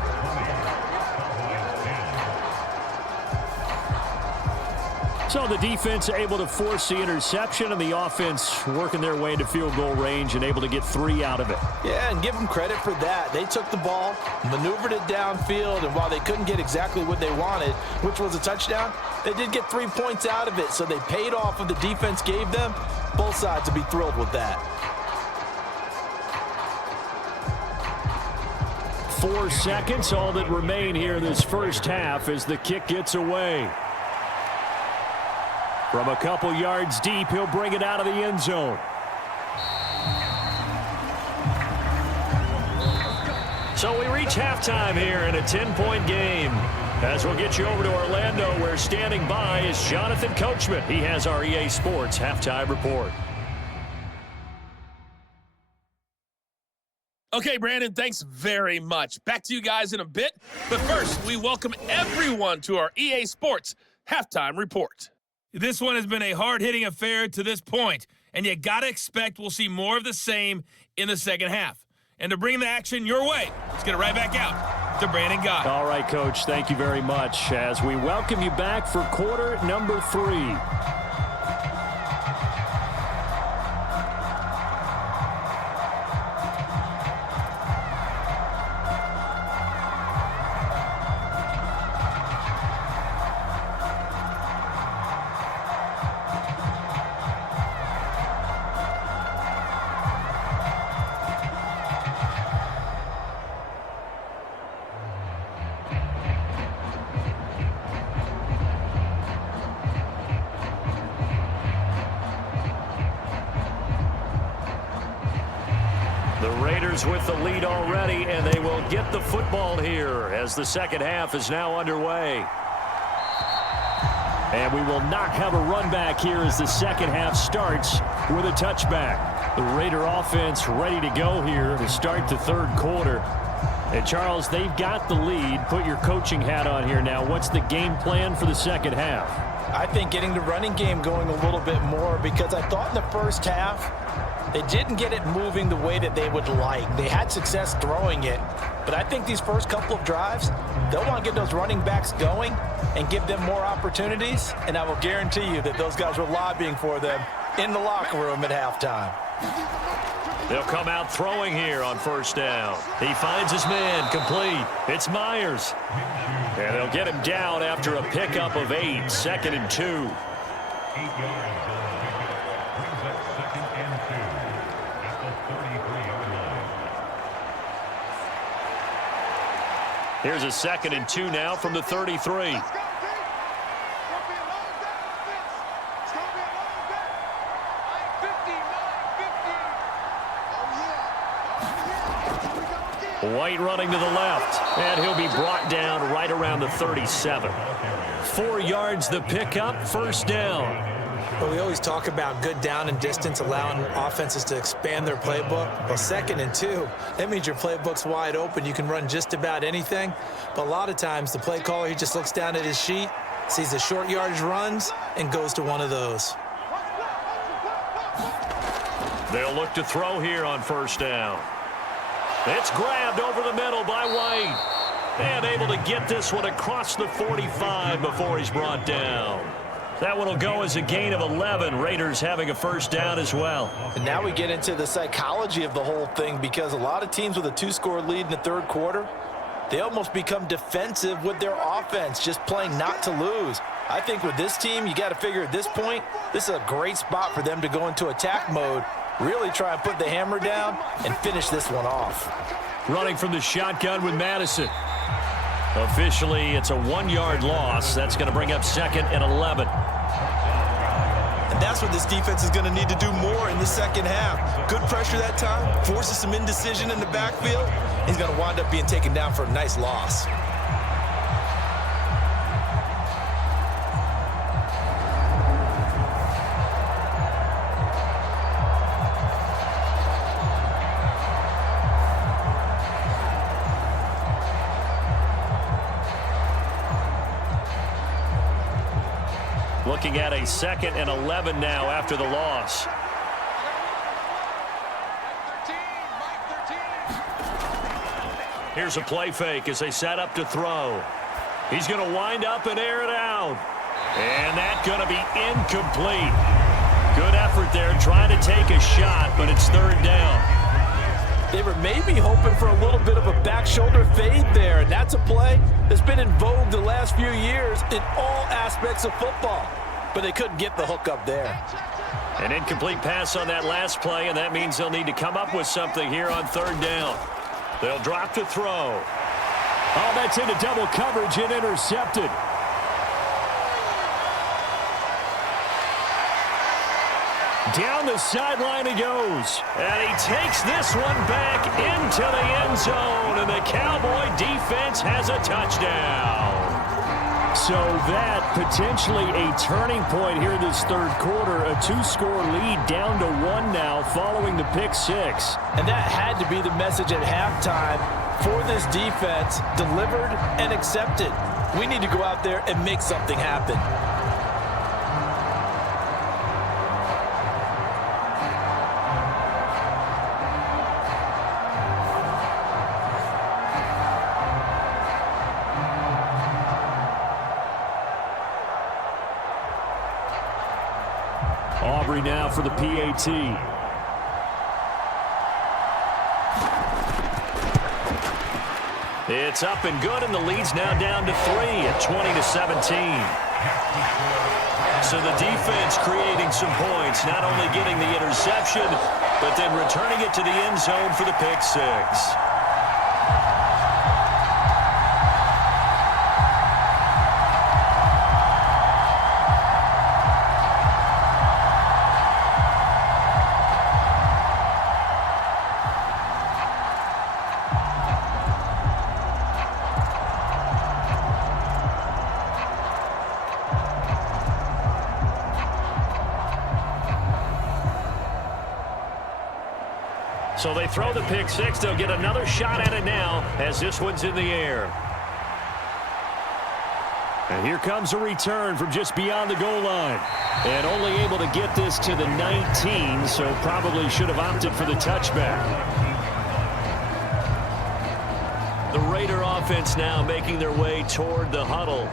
So the defense able to force the interception, and the offense working their way into field goal range and able to get 3 out of it. Yeah, and give them credit for that. They took the ball, maneuvered it downfield, and while they couldn't get exactly what they wanted, which was a touchdown, they did get 3 points out of it, so they paid off what the defense gave them. Both sides would be thrilled with that. 4 seconds, all that remain here in this first half as the kick gets away. From a couple yards deep, he'll bring it out of the end zone. So we reach halftime here in a 10-point game. As we'll get you over to Orlando, where standing by is Jonathan Coachman. He has our EA Sports Halftime Report. Okay, Brandon, thanks very much. Back to you guys in a bit. But first, we welcome everyone to our EA Sports Halftime Report. This one has been a hard-hitting affair to this point, and you got to expect we'll see more of the same in the second half. And to bring the action your way, let's get it right back out to Brandon Guy. All right, Coach, thank you very much as we welcome you back for quarter number 3. With the lead already, and they will get the football here as the second half is now underway. And we will not have a run back here as the second half starts with a touchback. The Raider offense ready to go here to start the third quarter. And Charles, they've got the lead. Put your coaching hat on here now. What's the game plan for the second half? I think getting the running game going a little bit more, because I thought in the first half they didn't get it moving the way that they would like. They had success throwing it, but I think these first couple of drives, they'll want to get those running backs going and give them more opportunities, and I will guarantee you that those guys were lobbying for them in the locker room at halftime. They'll come out throwing here on first down. He finds his man complete. It's Myers. And they'll get him down after a pickup of 8, 2nd and 2. Here's a 2nd and 2 now from the 33. White running to the left, and he'll be brought down right around the 37. 4 yards the pickup, first down. Well, we always talk about good down and distance, allowing offenses to expand their playbook. Well, 2nd and 2, that means your playbook's wide open. You can run just about anything. But a lot of times, the play caller, he just looks down at his sheet, sees the short yardage runs, and goes to one of those. They'll look to throw here on first down. It's grabbed over the middle by White. And able to get this one across the 45 before he's brought down. That one will go as a gain of 11. Raiders having a first down as well. And now we get into the psychology of the whole thing, because a lot of teams with a 2-score lead in the third quarter, they almost become defensive with their offense, just playing not to lose. I think with this team, you got to figure at this point, this is a great spot for them to go into attack mode, really try and put the hammer down and finish this one off. Running from the shotgun with Madison. Officially, it's a 1-yard loss. That's going to bring up 2nd and 11. And that's what this defense is going to need to do more in the second half. Good pressure that time, forces some indecision in the backfield. He's going to wind up being taken down for a nice loss. Looking at a 2nd and 11 now after the loss. Here's a play fake as they set up to throw. He's going to wind up and air it out. And that's going to be incomplete. Good effort there trying to take a shot, but it's 3rd down. They were maybe hoping for a little bit of a back shoulder fade there, and that's a play that's been in vogue the last few years in all aspects of football. But they couldn't get the hook up there. An incomplete pass on that last play, and that means they'll need to come up with something here on 3rd down. They'll drop to throw. Oh, that's into double coverage and intercepted. Down the sideline he goes. And he takes this one back into the end zone. And the Cowboy defense has a touchdown. So that potentially a turning point here this third quarter. A 2-score lead down to 1 now following the pick 6. And that had to be the message at halftime for this defense. Delivered and accepted. We need to go out there and make something happen. Aubrey now for the PAT. It's up and good, and the lead's now down to 3 at 20-17. So the defense creating some points, not only getting the interception, but then returning it to the end zone for the pick 6. So they throw the pick 6. They'll get another shot at it now as this one's in the air. And here comes a return from just beyond the goal line. And only able to get this to the 19, so probably should have opted for the touchback. The Raider offense now making their way toward the huddle.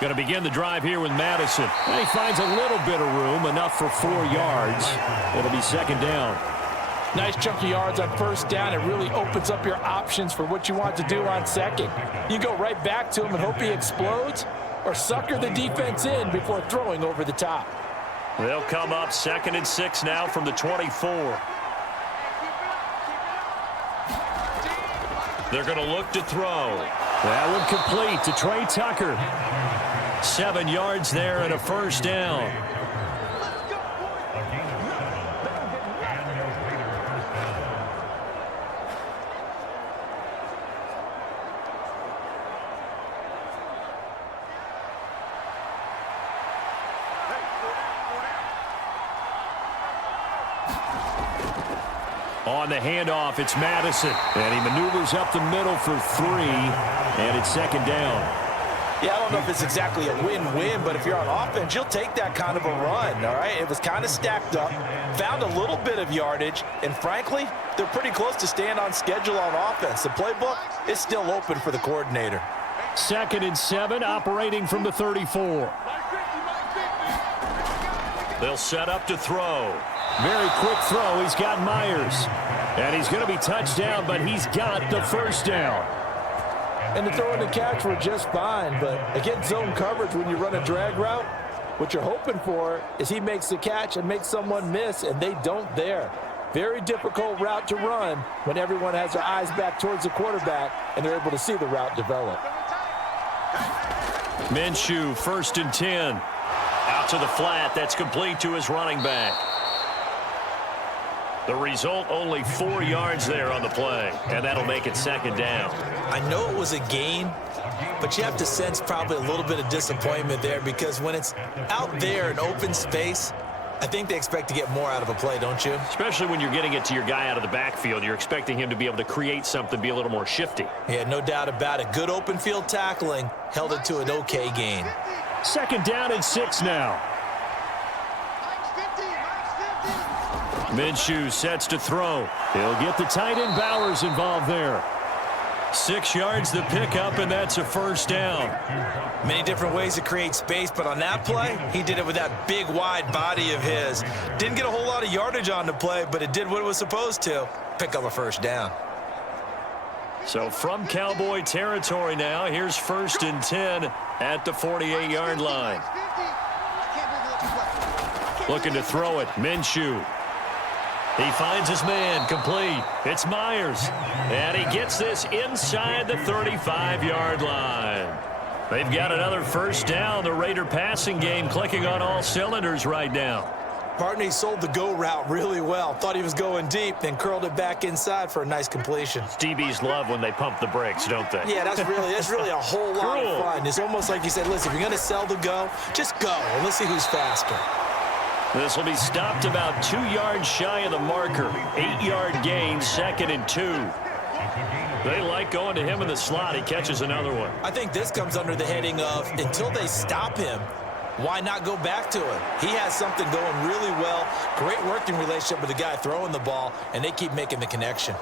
Going to begin the drive here with Madison. And he finds a little bit of room, enough for 4 yards. It'll be 2nd down. Nice chunk of yards on 1st down. It really opens up your options for what you want to do on 2nd. You go right back to him and hope he explodes, or sucker the defense in before throwing over the top. They'll come up 2nd and 6 now from the 24. They're going to look to throw. That one complete to Trey Tucker. 7 yards there and a 1st down. On the handoff, it's Madison. And he maneuvers up the middle for 3, and it's second down. Yeah, I don't know if it's exactly a win-win, but if you're on offense, you'll take that kind of a run, all right? It was kind of stacked up, found a little bit of yardage, and frankly, they're pretty close to staying on schedule on offense. The playbook is still open for the coordinator. 2nd and 7, operating from the 34. They'll set up to throw. Very quick throw. He's got Myers. And he's going to be touched down, but he's got the first down. And the throw and the catch were just fine, but against zone coverage when you run a drag route, what you're hoping for is he makes the catch and makes someone miss, and they don't there. Very difficult route to run when everyone has their eyes back towards the quarterback and they're able to see the route develop. Minshew, 1st and 10. Out to the flat. That's complete to his running back. The result, only 4 yards there on the play, and that'll make it second down. I know it was a gain, but you have to sense probably a little bit of disappointment there because when it's out there in open space, I think they expect to get more out of a play, don't you? Especially when you're getting it to your guy out of the backfield. You're expecting him to be able to create something, be a little more shifty. Yeah, no doubt about it. Good open field tackling held it to an okay gain. 2nd down and 6 now. Minshew sets to throw. He'll get the tight end Bowers involved there. 6 yards the pickup, and that's a first down. Many different ways to create space, but on that play, he did it with that big, wide body of his. Didn't get a whole lot of yardage on the play, but it did what it was supposed to. Pick up a first down. So from Cowboy territory now, here's 1st and 10 at the 48-yard line. Looking to throw it, Minshew. He finds his man, complete. It's Myers, and he gets this inside the 35-yard line. They've got another first down. The Raider passing game clicking on all cylinders right now. Partner, he sold the go route really well. Thought he was going deep, then curled it back inside for a nice completion. DBs love when they pump the brakes, don't they? Yeah, that's really a whole lot of fun. It's almost like you said, listen, if you're going to sell the go, just go, and let's see who's faster. This will be stopped about 2 yards shy of the marker. 8-yard gain, 2nd and 2. They like going to him in the slot. He catches another one. I think this comes under the heading of until they stop him, why not go back to him? He has something going really well. Great working relationship with the guy throwing the ball, and they keep making the connection.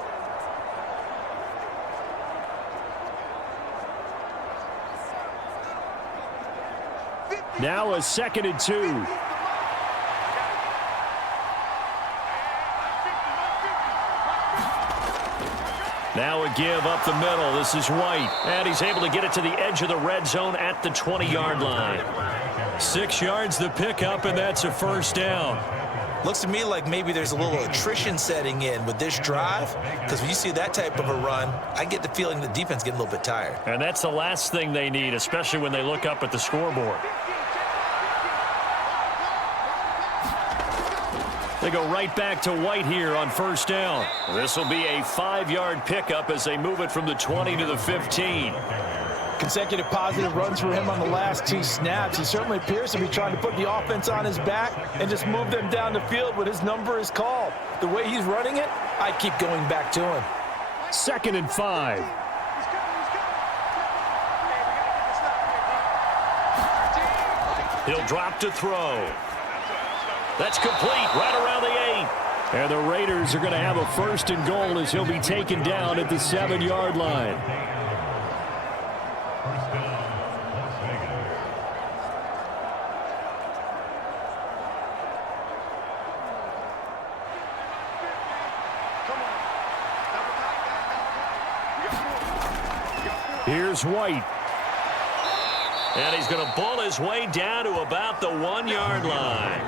Now a 2nd and 2. Now a give up the middle. This is White. And he's able to get it to the edge of the red zone at the 20-yard line. 6 yards the pickup, and that's a first down. Looks to me like maybe there's a little attrition setting in with this drive, because when you see that type of a run, I get the feeling the defense getting a little bit tired. And that's the last thing they need, especially when they look up at the scoreboard. They go right back to White here on first down. This will be a 5-yard pickup as they move it from the 20 to the 15. Consecutive positive runs for him on the last 2 snaps. He certainly appears to be trying to put the offense on his back and just move them down the field when his number is called. The way he's running it, I keep going back to him. 2nd and 5. He'll drop to throw. That's complete right around the 8. And the Raiders are going to have a 1st and goal as he'll be taken down at the 7-yard line. Here's White. And he's going to bull his way down to about the 1-yard line.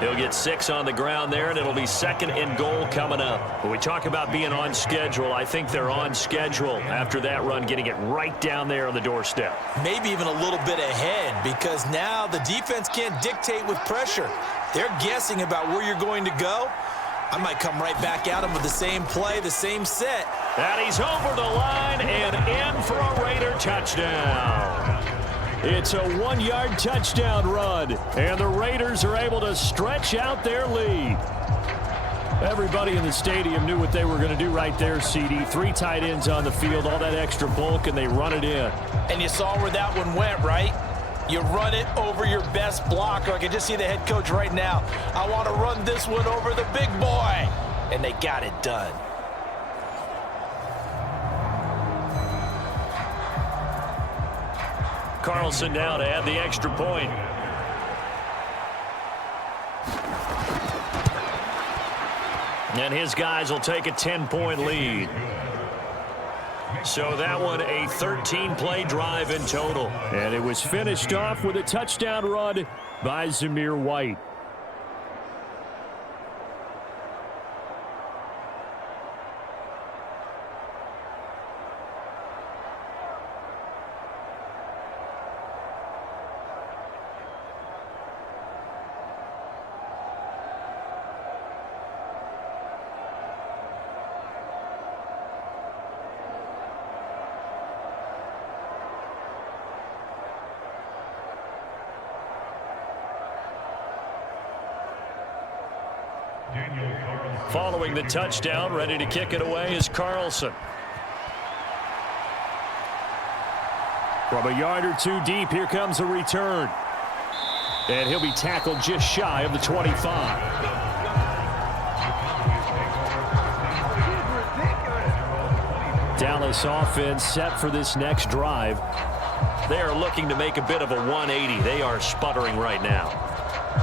He'll get 6 on the ground there, and it'll be 2nd and goal coming up. When we talk about being on schedule, I think they're on schedule after that run, getting it right down there on the doorstep. Maybe even a little bit ahead, because now the defense can't dictate with pressure. They're guessing about where you're going to go. I might come right back at him with the same play, the same set. And he's over the line and in for a Raider touchdown. It's a 1-yard touchdown run, and the Raiders are able to stretch out their lead. Everybody in the stadium knew what they were going to do right there, CD. 3 tight ends on the field, all that extra bulk, and they run it in. And you saw where that one went, right? You run it over your best blocker. I can just see the head coach right now. I want to run this one over the big boy. And they got it done. Carlson now to add the extra point. And his guys will take a 10-point lead. So that one a 13-play drive in total. And it was finished off with a touchdown run by Zamir White. Following the touchdown, ready to kick it away is Carlson. From a yard or two deep, here comes a return. And he'll be tackled just shy of the 25. Dallas offense set for this next drive. They are looking to make a bit of a 180. They are sputtering right now.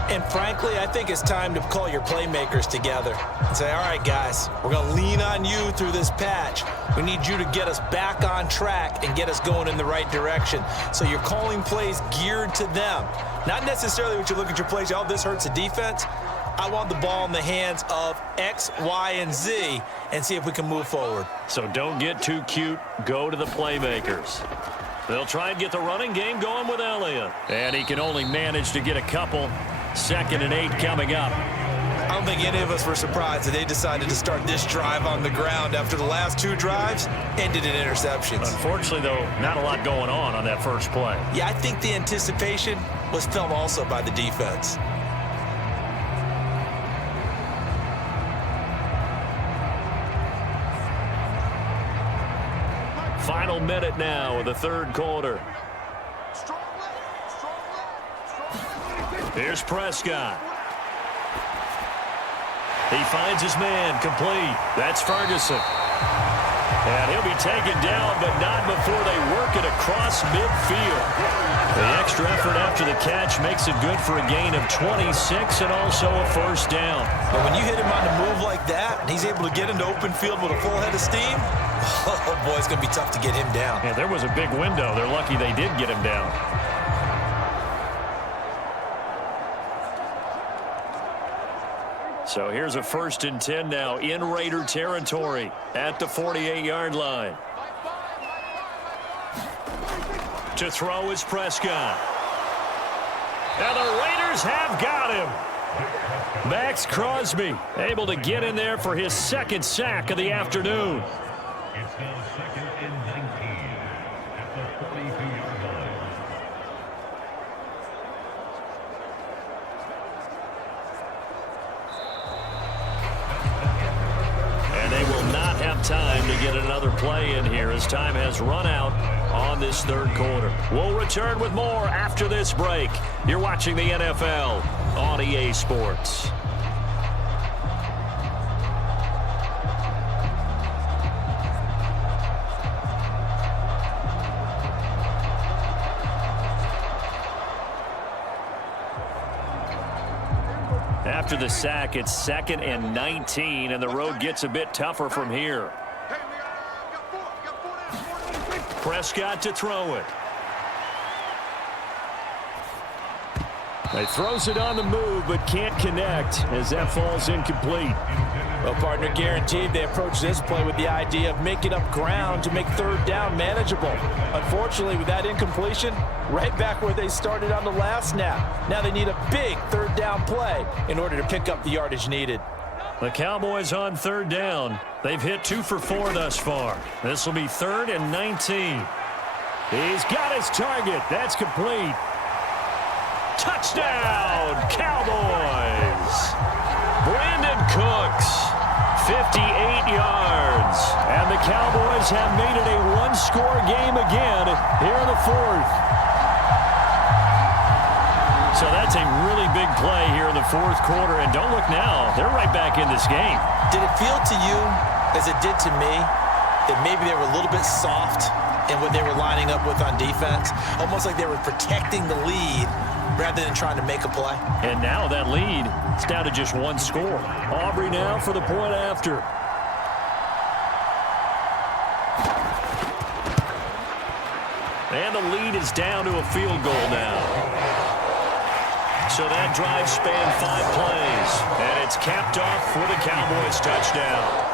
And frankly, I think it's time to call your playmakers together and say, all right, guys, we're going to lean on you through this patch. We need you to get us back on track and get us going in the right direction. So you're calling plays geared to them. Not necessarily when you look at your plays, oh, this hurts the defense. I want the ball in the hands of X, Y, and Z and see if we can move forward. So don't get too cute. Go to the playmakers. They'll try and get the running game going with Elliott. And he can only manage to get a couple. 2nd and 8 coming up. I don't think any of us were surprised that they decided to start this drive on the ground after the last 2 drives ended in interceptions. Unfortunately, though, not a lot going on that first play. Yeah, I think the anticipation was felt also by the defense. Final minute now of the 3rd quarter. Here's Prescott. He finds his man complete. That's Ferguson. And he'll be taken down, but not before they work it across midfield. The extra effort after the catch makes it good for a gain of 26 and also a first down. But when you hit him on the move like that, and he's able to get into open field with a full head of steam, oh boy, it's going to be tough to get him down. Yeah, there was a big window. They're lucky they did get him down. So here's a 1st and 10 now in Raider territory at the 48-yard line. To throw is Prescott. And the Raiders have got him. Max Crosby able to get in there for his 2nd sack of the afternoon. It's now 2nd and 19 at the 42-yard line. And they will not have time to get another play in here as time has run out on this 3rd quarter. We'll return with more after this break. You're watching the NFL on EA Sports. After the sack, it's 2nd and 19, and the road gets a bit tougher from here. Prescott to throw it. He throws it on the move, but can't connect as that falls incomplete. Well, partner, guaranteed they approach this play with the idea of making up ground to make 3rd down manageable. Unfortunately, with that incompletion, right back where they started on the last snap. Now they need a big 3rd down play in order to pick up the yardage needed. The Cowboys on 3rd down. They've hit 2 for 4 thus far. This will be 3rd and 19. He's got his target. That's complete. Touchdown, Cowboys! Brandon Cooks 58 yards. And the Cowboys have made it a one-score game again here in the fourth. So that's a really big play here in the fourth quarter. And don't look now, they're right back in this game. Did it feel to you, as it did to me, that maybe they were a little bit soft in what they were lining up with on defense? Almost like they were protecting the lead rather than trying to make a play. And now that lead is down to just one score. Aubrey now for the point after. And the lead is down to a field goal now. So that drive spanned 5 plays. And it's capped off for the Cowboys touchdown.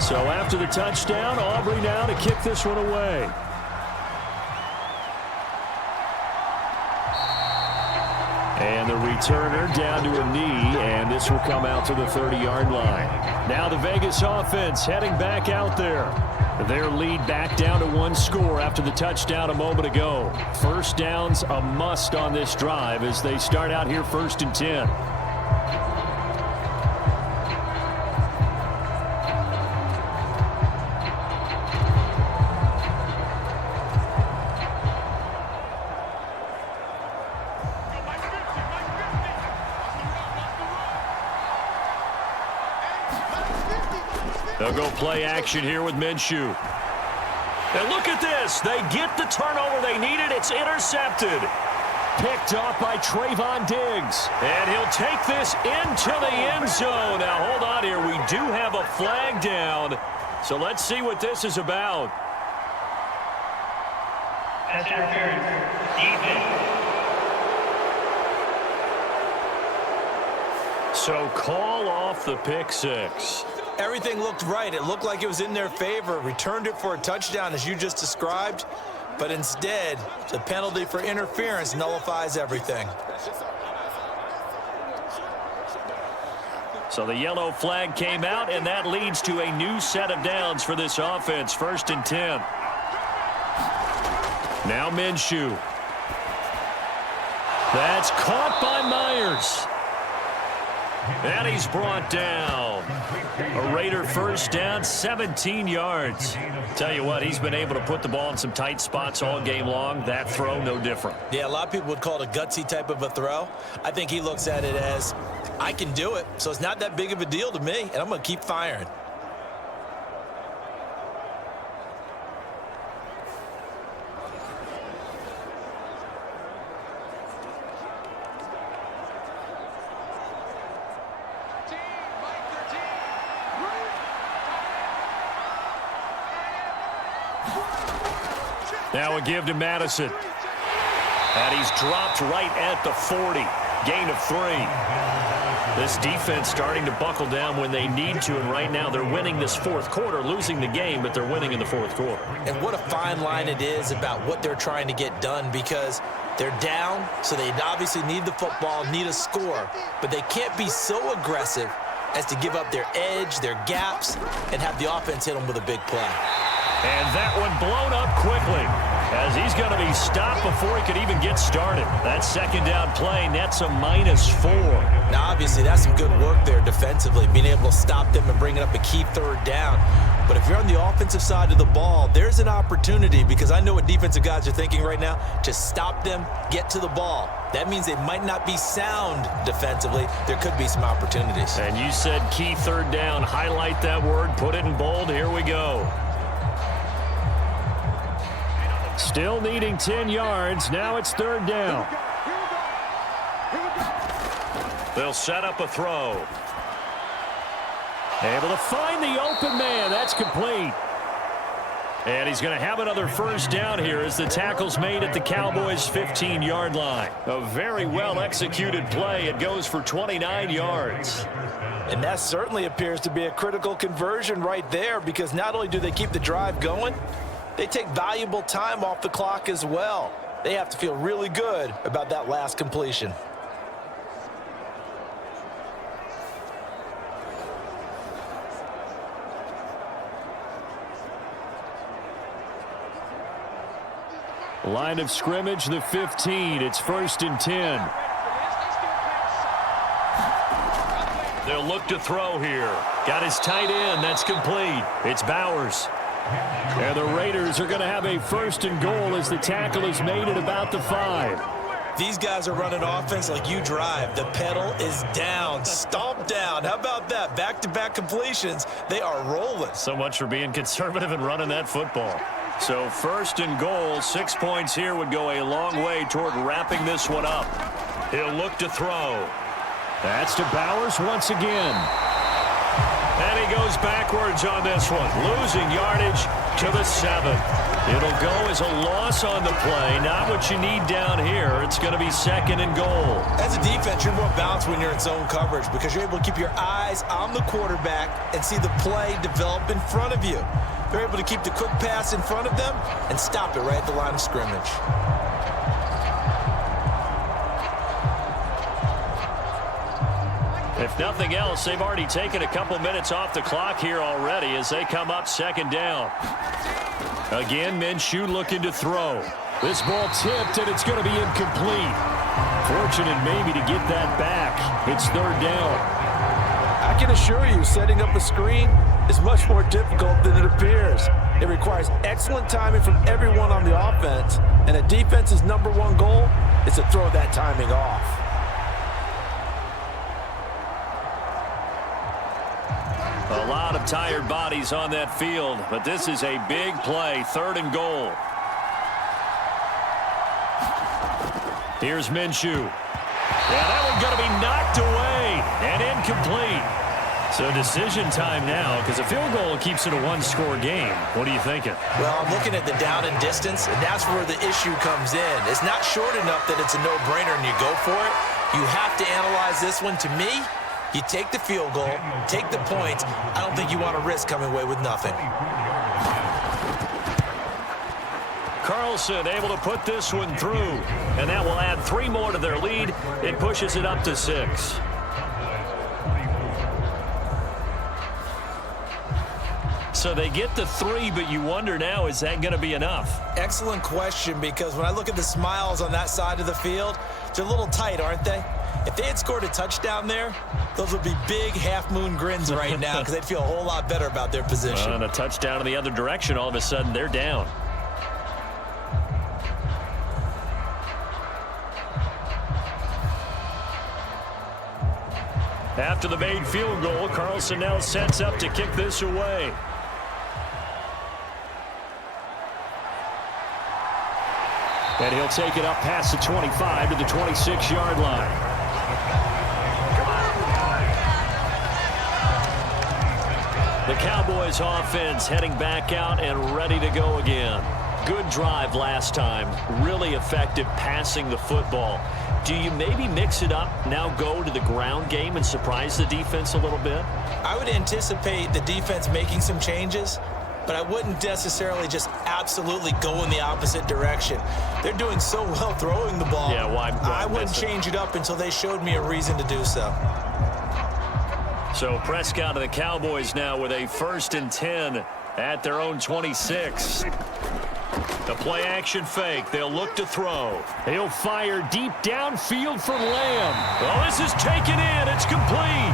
So after the touchdown, Aubrey now to kick this one away. And the returner down to a knee, and this will come out to the 30-yard line. Now the Vegas offense heading back out there. Their lead back down to one score after the touchdown a moment ago. First down's a must on this drive as they start out here 1st and 10. They'll go play action here with Minshew. And look at this. They get the turnover they needed. It's intercepted. Picked off by Trayvon Diggs. And he'll take this into the end zone. Now, hold on here. We do have a flag down. So let's see what this is about. Pass interference. Defense. So call off the pick six. Everything looked right. It looked like it was in their favor. Returned it for a touchdown, as you just described. But instead, the penalty for interference nullifies everything. So the yellow flag came out, and that leads to a new set of downs for this offense. 1st and 10. Now Minshew. That's caught by Myers. And he's brought down. A Raider first down, 17 yards. Tell you what, he's been able to put the ball in some tight spots all game long. That throw, no different. Yeah, a lot of people would call it a gutsy type of a throw. I think he looks at it as, I can do it, so it's not that big of a deal to me, and I'm going to keep firing. Now a give to Madison. And he's dropped right at the 40. Gain of 3. This defense starting to buckle down when they need to, and right now they're winning this fourth quarter, losing the game, but they're winning in the fourth quarter. And what a fine line it is about what they're trying to get done, because they're down, so they obviously need the football, need a score, but they can't be so aggressive as to give up their edge, their gaps, and have the offense hit them with a big play. And that one blown up quickly as he's going to be stopped before he could even get started. That second down play nets a -4. Now, obviously, that's some good work there defensively, being able to stop them and bringing up a key third down. But if you're on the offensive side of the ball, there's an opportunity, because I know what defensive guys are thinking right now, to stop them, get to the ball. That means they might not be sound defensively. There could be some opportunities. And you said key third down. Highlight that word. Put it in bold. Here we go. Still needing 10 yards. Now it's 3rd down. They'll set up a throw. Able to find the open man. That's complete. And he's going to have another first down here as the tackle's made at the Cowboys' 15-yard line. A very well-executed play. It goes for 29 yards. And that certainly appears to be a critical conversion right there, because not only do they keep the drive going, they take valuable time off the clock as well. They have to feel really good about that last completion. Line of scrimmage, the 15. It's 1st and 10. They'll look to throw here. Got his tight end. That's complete. It's Bowers. And the Raiders are going to have a 1st and goal as the tackle is made at about the 5. These guys are running offense like you drive. The pedal is down, stomp down. How about that? Back-to-back completions. They are rolling. So much for being conservative and running that football. So 1st and goal, 6 points here would go a long way toward wrapping this one up. He'll look to throw. That's to Bowers once again. And he goes backwards on this one, losing yardage to the 7. It'll go as a loss on the play, not what you need down here. It's going to be 2nd and goal. As a defense, you're more balanced when you're in zone coverage because you're able to keep your eyes on the quarterback and see the play develop in front of you. They're able to keep the quick pass in front of them and stop it right at the line of scrimmage. If nothing else, they've already taken a couple minutes off the clock here already as they come up 2nd down. Again, Minshew looking to throw. This ball tipped, and it's going to be incomplete. Fortunate maybe to get that back. It's 3rd down. I can assure you, setting up a screen is much more difficult than it appears. It requires excellent timing from everyone on the offense, and a defense's #1 goal is to throw that timing off. A lot of tired bodies on that field, but this is a big play, 3rd and goal. Here's Minshew. Yeah, that one's going to be knocked away and incomplete. So decision time now, because a field goal keeps it a 1-score game. What are you thinking? Well, I'm looking at the down and distance, and that's where the issue comes in. It's not short enough that it's a no-brainer and you go for it. You have to analyze this one. To me, you take the field goal, take the points. I don't think you want to risk coming away with nothing. Carlson able to put this one through, and that will add 3 more to their lead. It pushes it up to 6. So they get the 3, but you wonder now, is that going to be enough? Excellent question, because when I look at the smiles on that side of the field, they're a little tight, aren't they? If they had scored a touchdown there, those would be big half-moon grins right now because they'd feel a whole lot better about their position. And a touchdown in the other direction, all of a sudden they're down. After the made field goal, Carlson now sets up to kick this away. And he'll take it up past the 25 to the 26-yard line. The Cowboys offense heading back out and ready to go again. Good drive last time. Really effective passing the football. Do you maybe mix it up, now go to the ground game and surprise the defense a little bit? I would anticipate the defense making some changes, but I wouldn't necessarily just absolutely go in the opposite direction. They're doing so well throwing the ball. Yeah, why I wouldn't change it up until they showed me a reason to do so. So Prescott and the Cowboys now with a 1st and 10 at their own 26. The play action fake. They'll look to throw. He'll fire deep downfield for Lamb. Well, this is taken in. It's complete.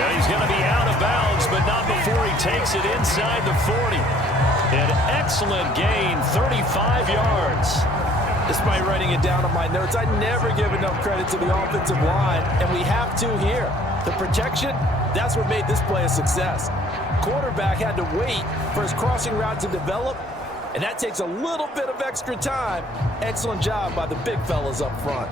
And he's going to be out of bounds, but not before he takes it inside the 40. An excellent gain, 35 yards. Despite writing it down on my notes, I never give enough credit to the offensive line, and we have to here. The protection, that's what made this play a success. Quarterback had to wait for his crossing route to develop, and that takes a little bit of extra time. Excellent job by the big fellas up front.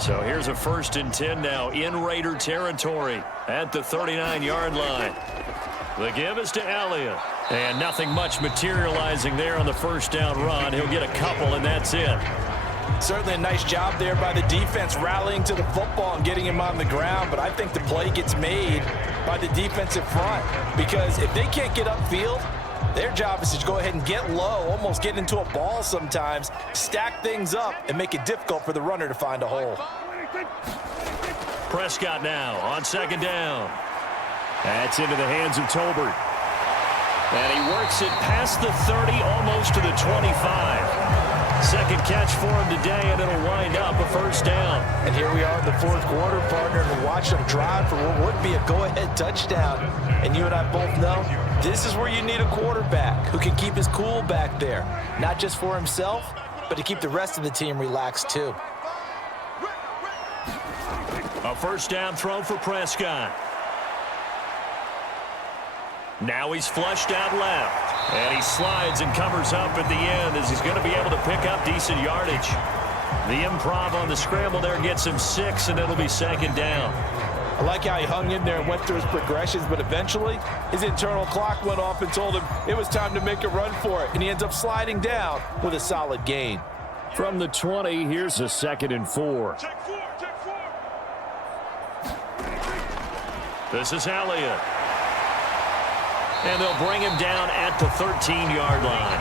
So here's a 1st and 10 now in Raider territory at the 39-yard line. The give is to Elliott. And nothing much materializing there on the first down run. He'll get a couple, and that's it. Certainly a nice job there by the defense rallying to the football and getting him on the ground, but I think the play gets made by the defensive front because if they can't get upfield, their job is to go ahead and get low, almost get into a ball sometimes, stack things up, and make it difficult for the runner to find a hole. Prescott now on second down. That's into the hands of Tolbert. And he works it past the 30, almost to the 25. Second catch for him today, and it'll wind up a first down. And here we are in the fourth quarter, partner, and watch them drive for what would be a go-ahead touchdown. And you and I both know this is where you need a quarterback who can keep his cool back there, not just for himself, but to keep the rest of the team relaxed too. A first down throw for Prescott. Now he's flushed out left. And he slides and covers up at the end as he's going to be able to pick up decent yardage. The improv on the scramble there gets him 6, and it'll be second down. I like how he hung in there and went through his progressions, but eventually his internal clock went off and told him it was time to make a run for it, and he ends up sliding down with a solid gain. From the 20, here's a 2nd and 4. Check four. This is Elliott. And they'll bring him down at the 13-yard line.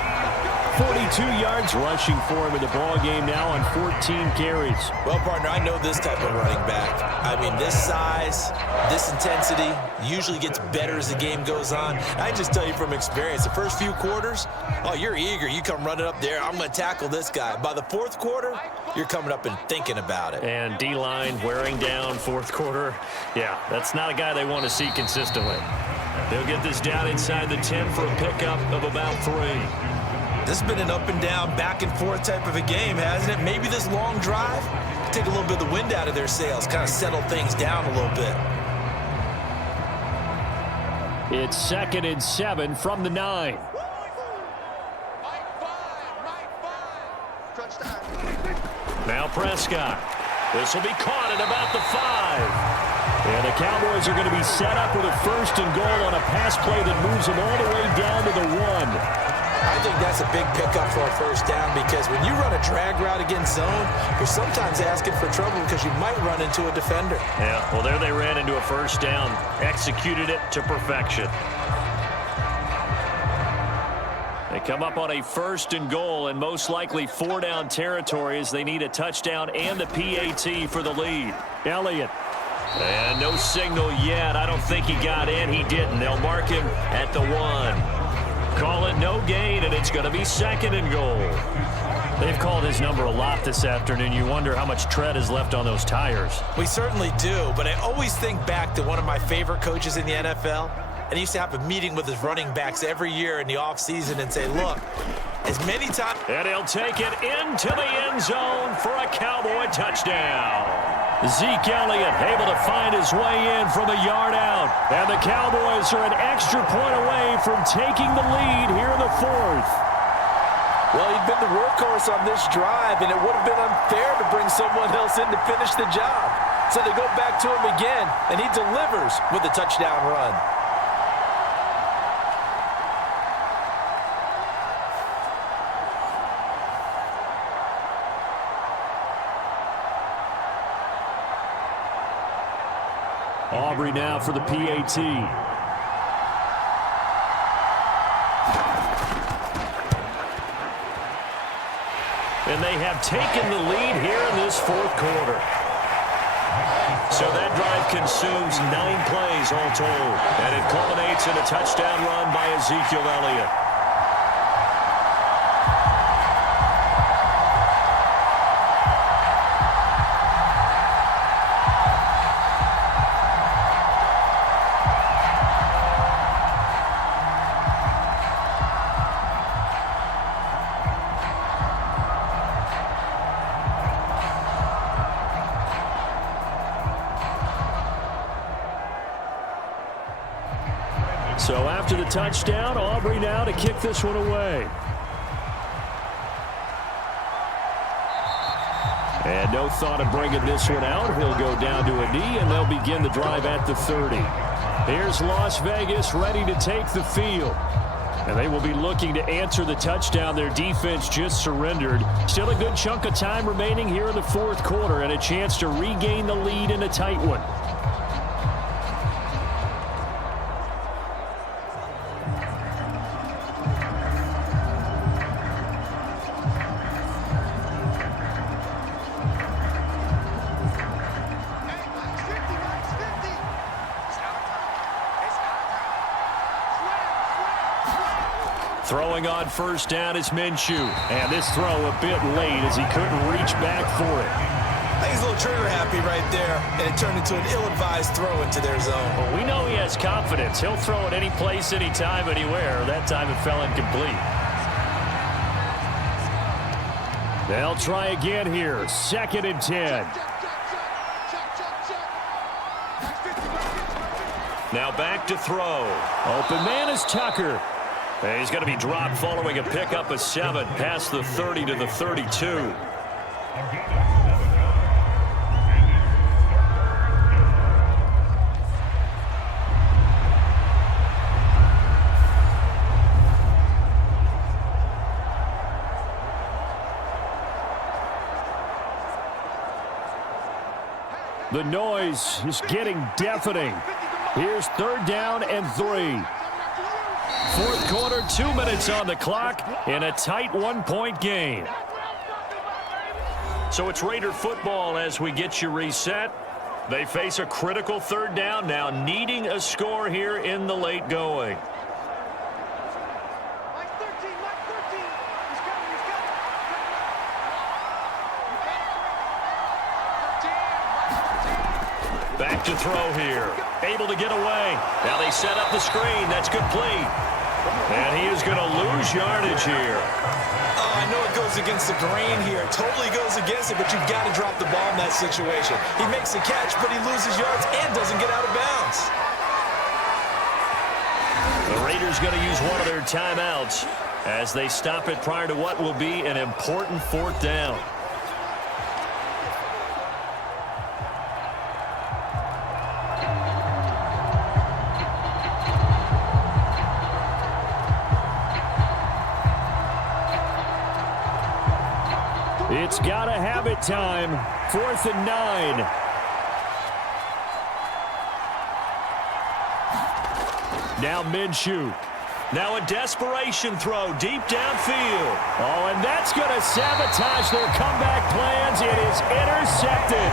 42 yards rushing for him in the ball game now on 14 carries. Well, partner, I know this type of running back. I mean, this size, this intensity usually gets better as the game goes on. I just tell you from experience, the first few quarters, oh, you're eager. You come running up there, I'm going to tackle this guy. By the fourth quarter, you're coming up and thinking about it. And D-line wearing down fourth quarter. Yeah, that's not a guy they want to see consistently. They'll get this down inside the 10 for a pickup of about 3. This has been an up and down, back and forth type of a game, hasn't it? Maybe this long drive take a little bit of the wind out of their sails, kind of settle things down a little bit. It's 2nd and 7 from the 9. Now Prescott. This will be caught at about the 5. And the Cowboys are going to be set up with a 1st and goal on a pass play that moves them all the way down to the 1. I think that's a big pickup for a first down because when you run a drag route against zone, you're sometimes asking for trouble because you might run into a defender. Yeah, well, there they ran into a first down, executed it to perfection. They come up on a 1st and goal and most likely 4-down territory as they need a touchdown and a PAT for the lead. Elliott. And no signal yet. I don't think he got in. He didn't. They'll mark him at the 1. Call it no gain, and it's going to be 2nd and goal. They've called his number a lot this afternoon. You wonder how much tread is left on those tires. We certainly do, but I always think back to one of my favorite coaches in the NFL. And he used to have a meeting with his running backs every year in the offseason and say, look, as many times... And he'll take it into the end zone for a Cowboy touchdown. Zeke Elliott able to find his way in from a yard out. And the Cowboys are an extra point away from taking the lead here in the 4th. Well, he'd been the workhorse on this drive, and it would have been unfair to bring someone else in to finish the job. So they go back to him again, and he delivers with a touchdown run. Aubrey now for the PAT. And they have taken the lead here in this 4th quarter. So that drive consumes 9 plays all told. And it culminates in a touchdown run by Ezekiel Elliott. So after the touchdown, Aubrey now to kick this one away. And no thought of bringing this one out. He'll go down to a knee, and they'll begin the drive at the 30. Here's Las Vegas ready to take the field. And they will be looking to answer the touchdown their defense just surrendered. Still a good chunk of time remaining here in the fourth quarter and a chance to regain the lead in a tight one. Throwing on first down is Minshew. And this throw a bit late as he couldn't reach back for it. I think he's a little trigger happy right there, and it turned into an ill-advised throw into their zone. Well, we know he has confidence. He'll throw it any place, anytime, anywhere. That time it fell incomplete. They'll try again here. 2nd and 10. Now back to throw. Open man is Tucker. And he's going to be dropped following a pickup of 7 past the 30 to the 32. The noise is getting deafening. Here's 3rd down and 3. Fourth quarter, 2 minutes on the clock in a tight 1-point game. So it's Raider football as we get you reset. They face a critical 3rd down now, needing a score here in the late going. Back to throw here. Able to get away. Now they set up the screen. That's complete. And he is going to lose yardage here. Oh, I know it goes against the grain here. It totally goes against it, but you've got to drop the ball in that situation. He makes the catch, but he loses yards and doesn't get out of bounds. The Raiders going to use one of their timeouts as they stop it prior to what will be an important 4th down. It's got to have it time. 4th and 9. Now Minshew. Now a desperation throw deep downfield. Oh, and that's going to sabotage their comeback plans. It is intercepted.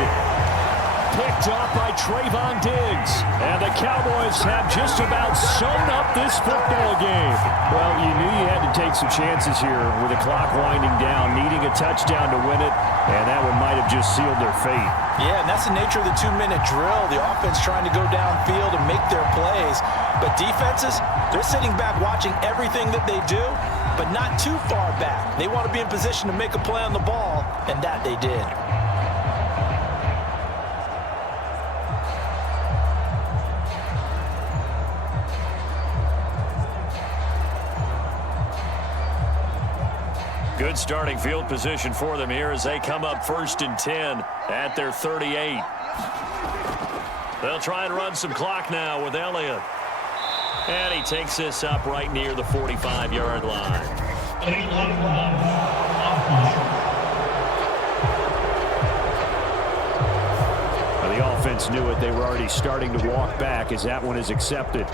Picked off by Trayvon Diggs. And the Cowboys have just about sewn up this football game. Well, you knew you had to take some chances here with the clock winding down, needing a touchdown to win it, and that one might have just sealed their fate. Yeah, and that's the nature of the 2-minute drill. The offense trying to go downfield and make their plays. But defenses, they're sitting back watching everything that they do, but not too far back. They want to be in position to make a play on the ball, and that they did. Good starting field position for them here as they come up 1st and 10 at their 38. They'll try and run some clock now with Elliott. And he takes this up right near the 45-yard line. Well, the offense knew it. They were already starting to walk back as that one is accepted.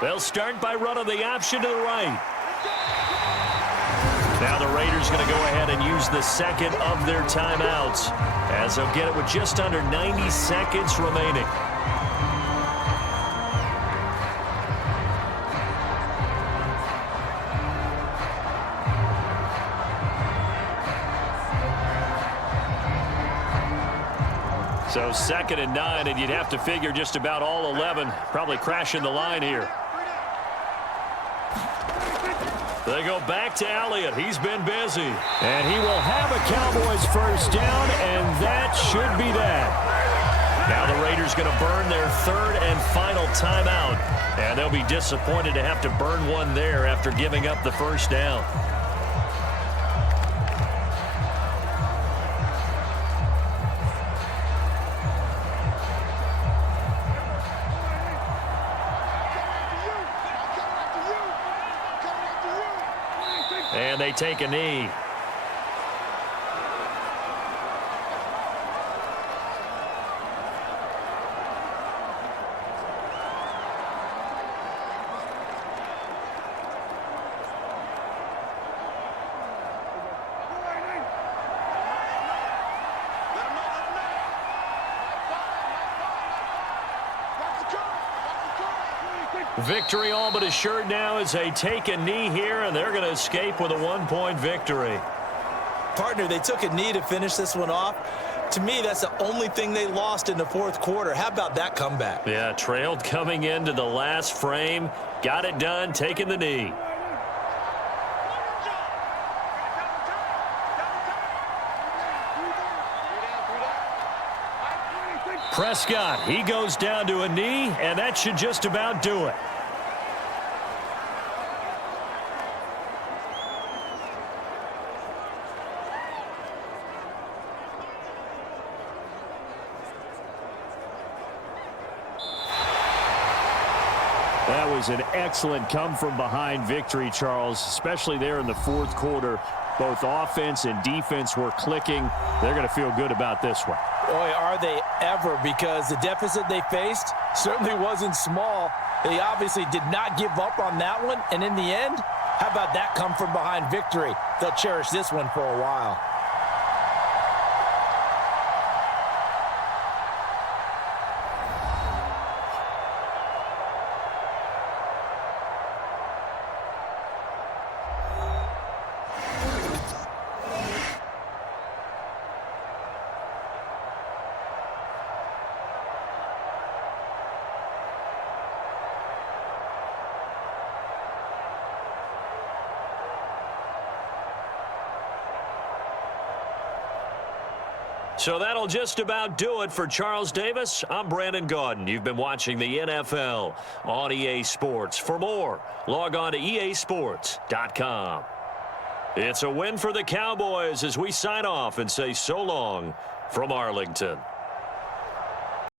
They'll start by running the option to the right. Now the Raiders going to go ahead and use the 2nd of their timeouts as they'll get it with just under 90 seconds remaining. So 2nd and 9, and you'd have to figure just about all 11 probably crashing the line here. They go back to Elliott. He's been busy. And he will have a Cowboys 1st down, and that should be that. Now the Raiders going to burn their third and final timeout. And they'll be disappointed to have to burn one there after giving up the first down. And they take a knee. Victory all but assured now as they take a knee here, and they're going to escape with a 1-point victory. Partner, they took a knee to finish this one off. To me, that's the only thing they lost in the fourth quarter. How about that comeback? Yeah, trailed coming into the last frame. Got it done, taking the knee. Prescott, he goes down to a knee, and that should just about do it. That was an excellent come-from-behind victory, Charles, especially there in the fourth quarter. Both offense and defense were clicking. They're going to feel good about this one. Boy, are they ever, because the deficit they faced certainly wasn't small. They obviously did not give up on that one, and in the end, how about that come-from-behind victory? They'll cherish this one for a while. So that'll just about do it for Charles Davis. I'm Brandon Gaudin. You've been watching the NFL on EA Sports. For more, log on to easports.com. It's a win for the Cowboys as we sign off and say so long from Arlington.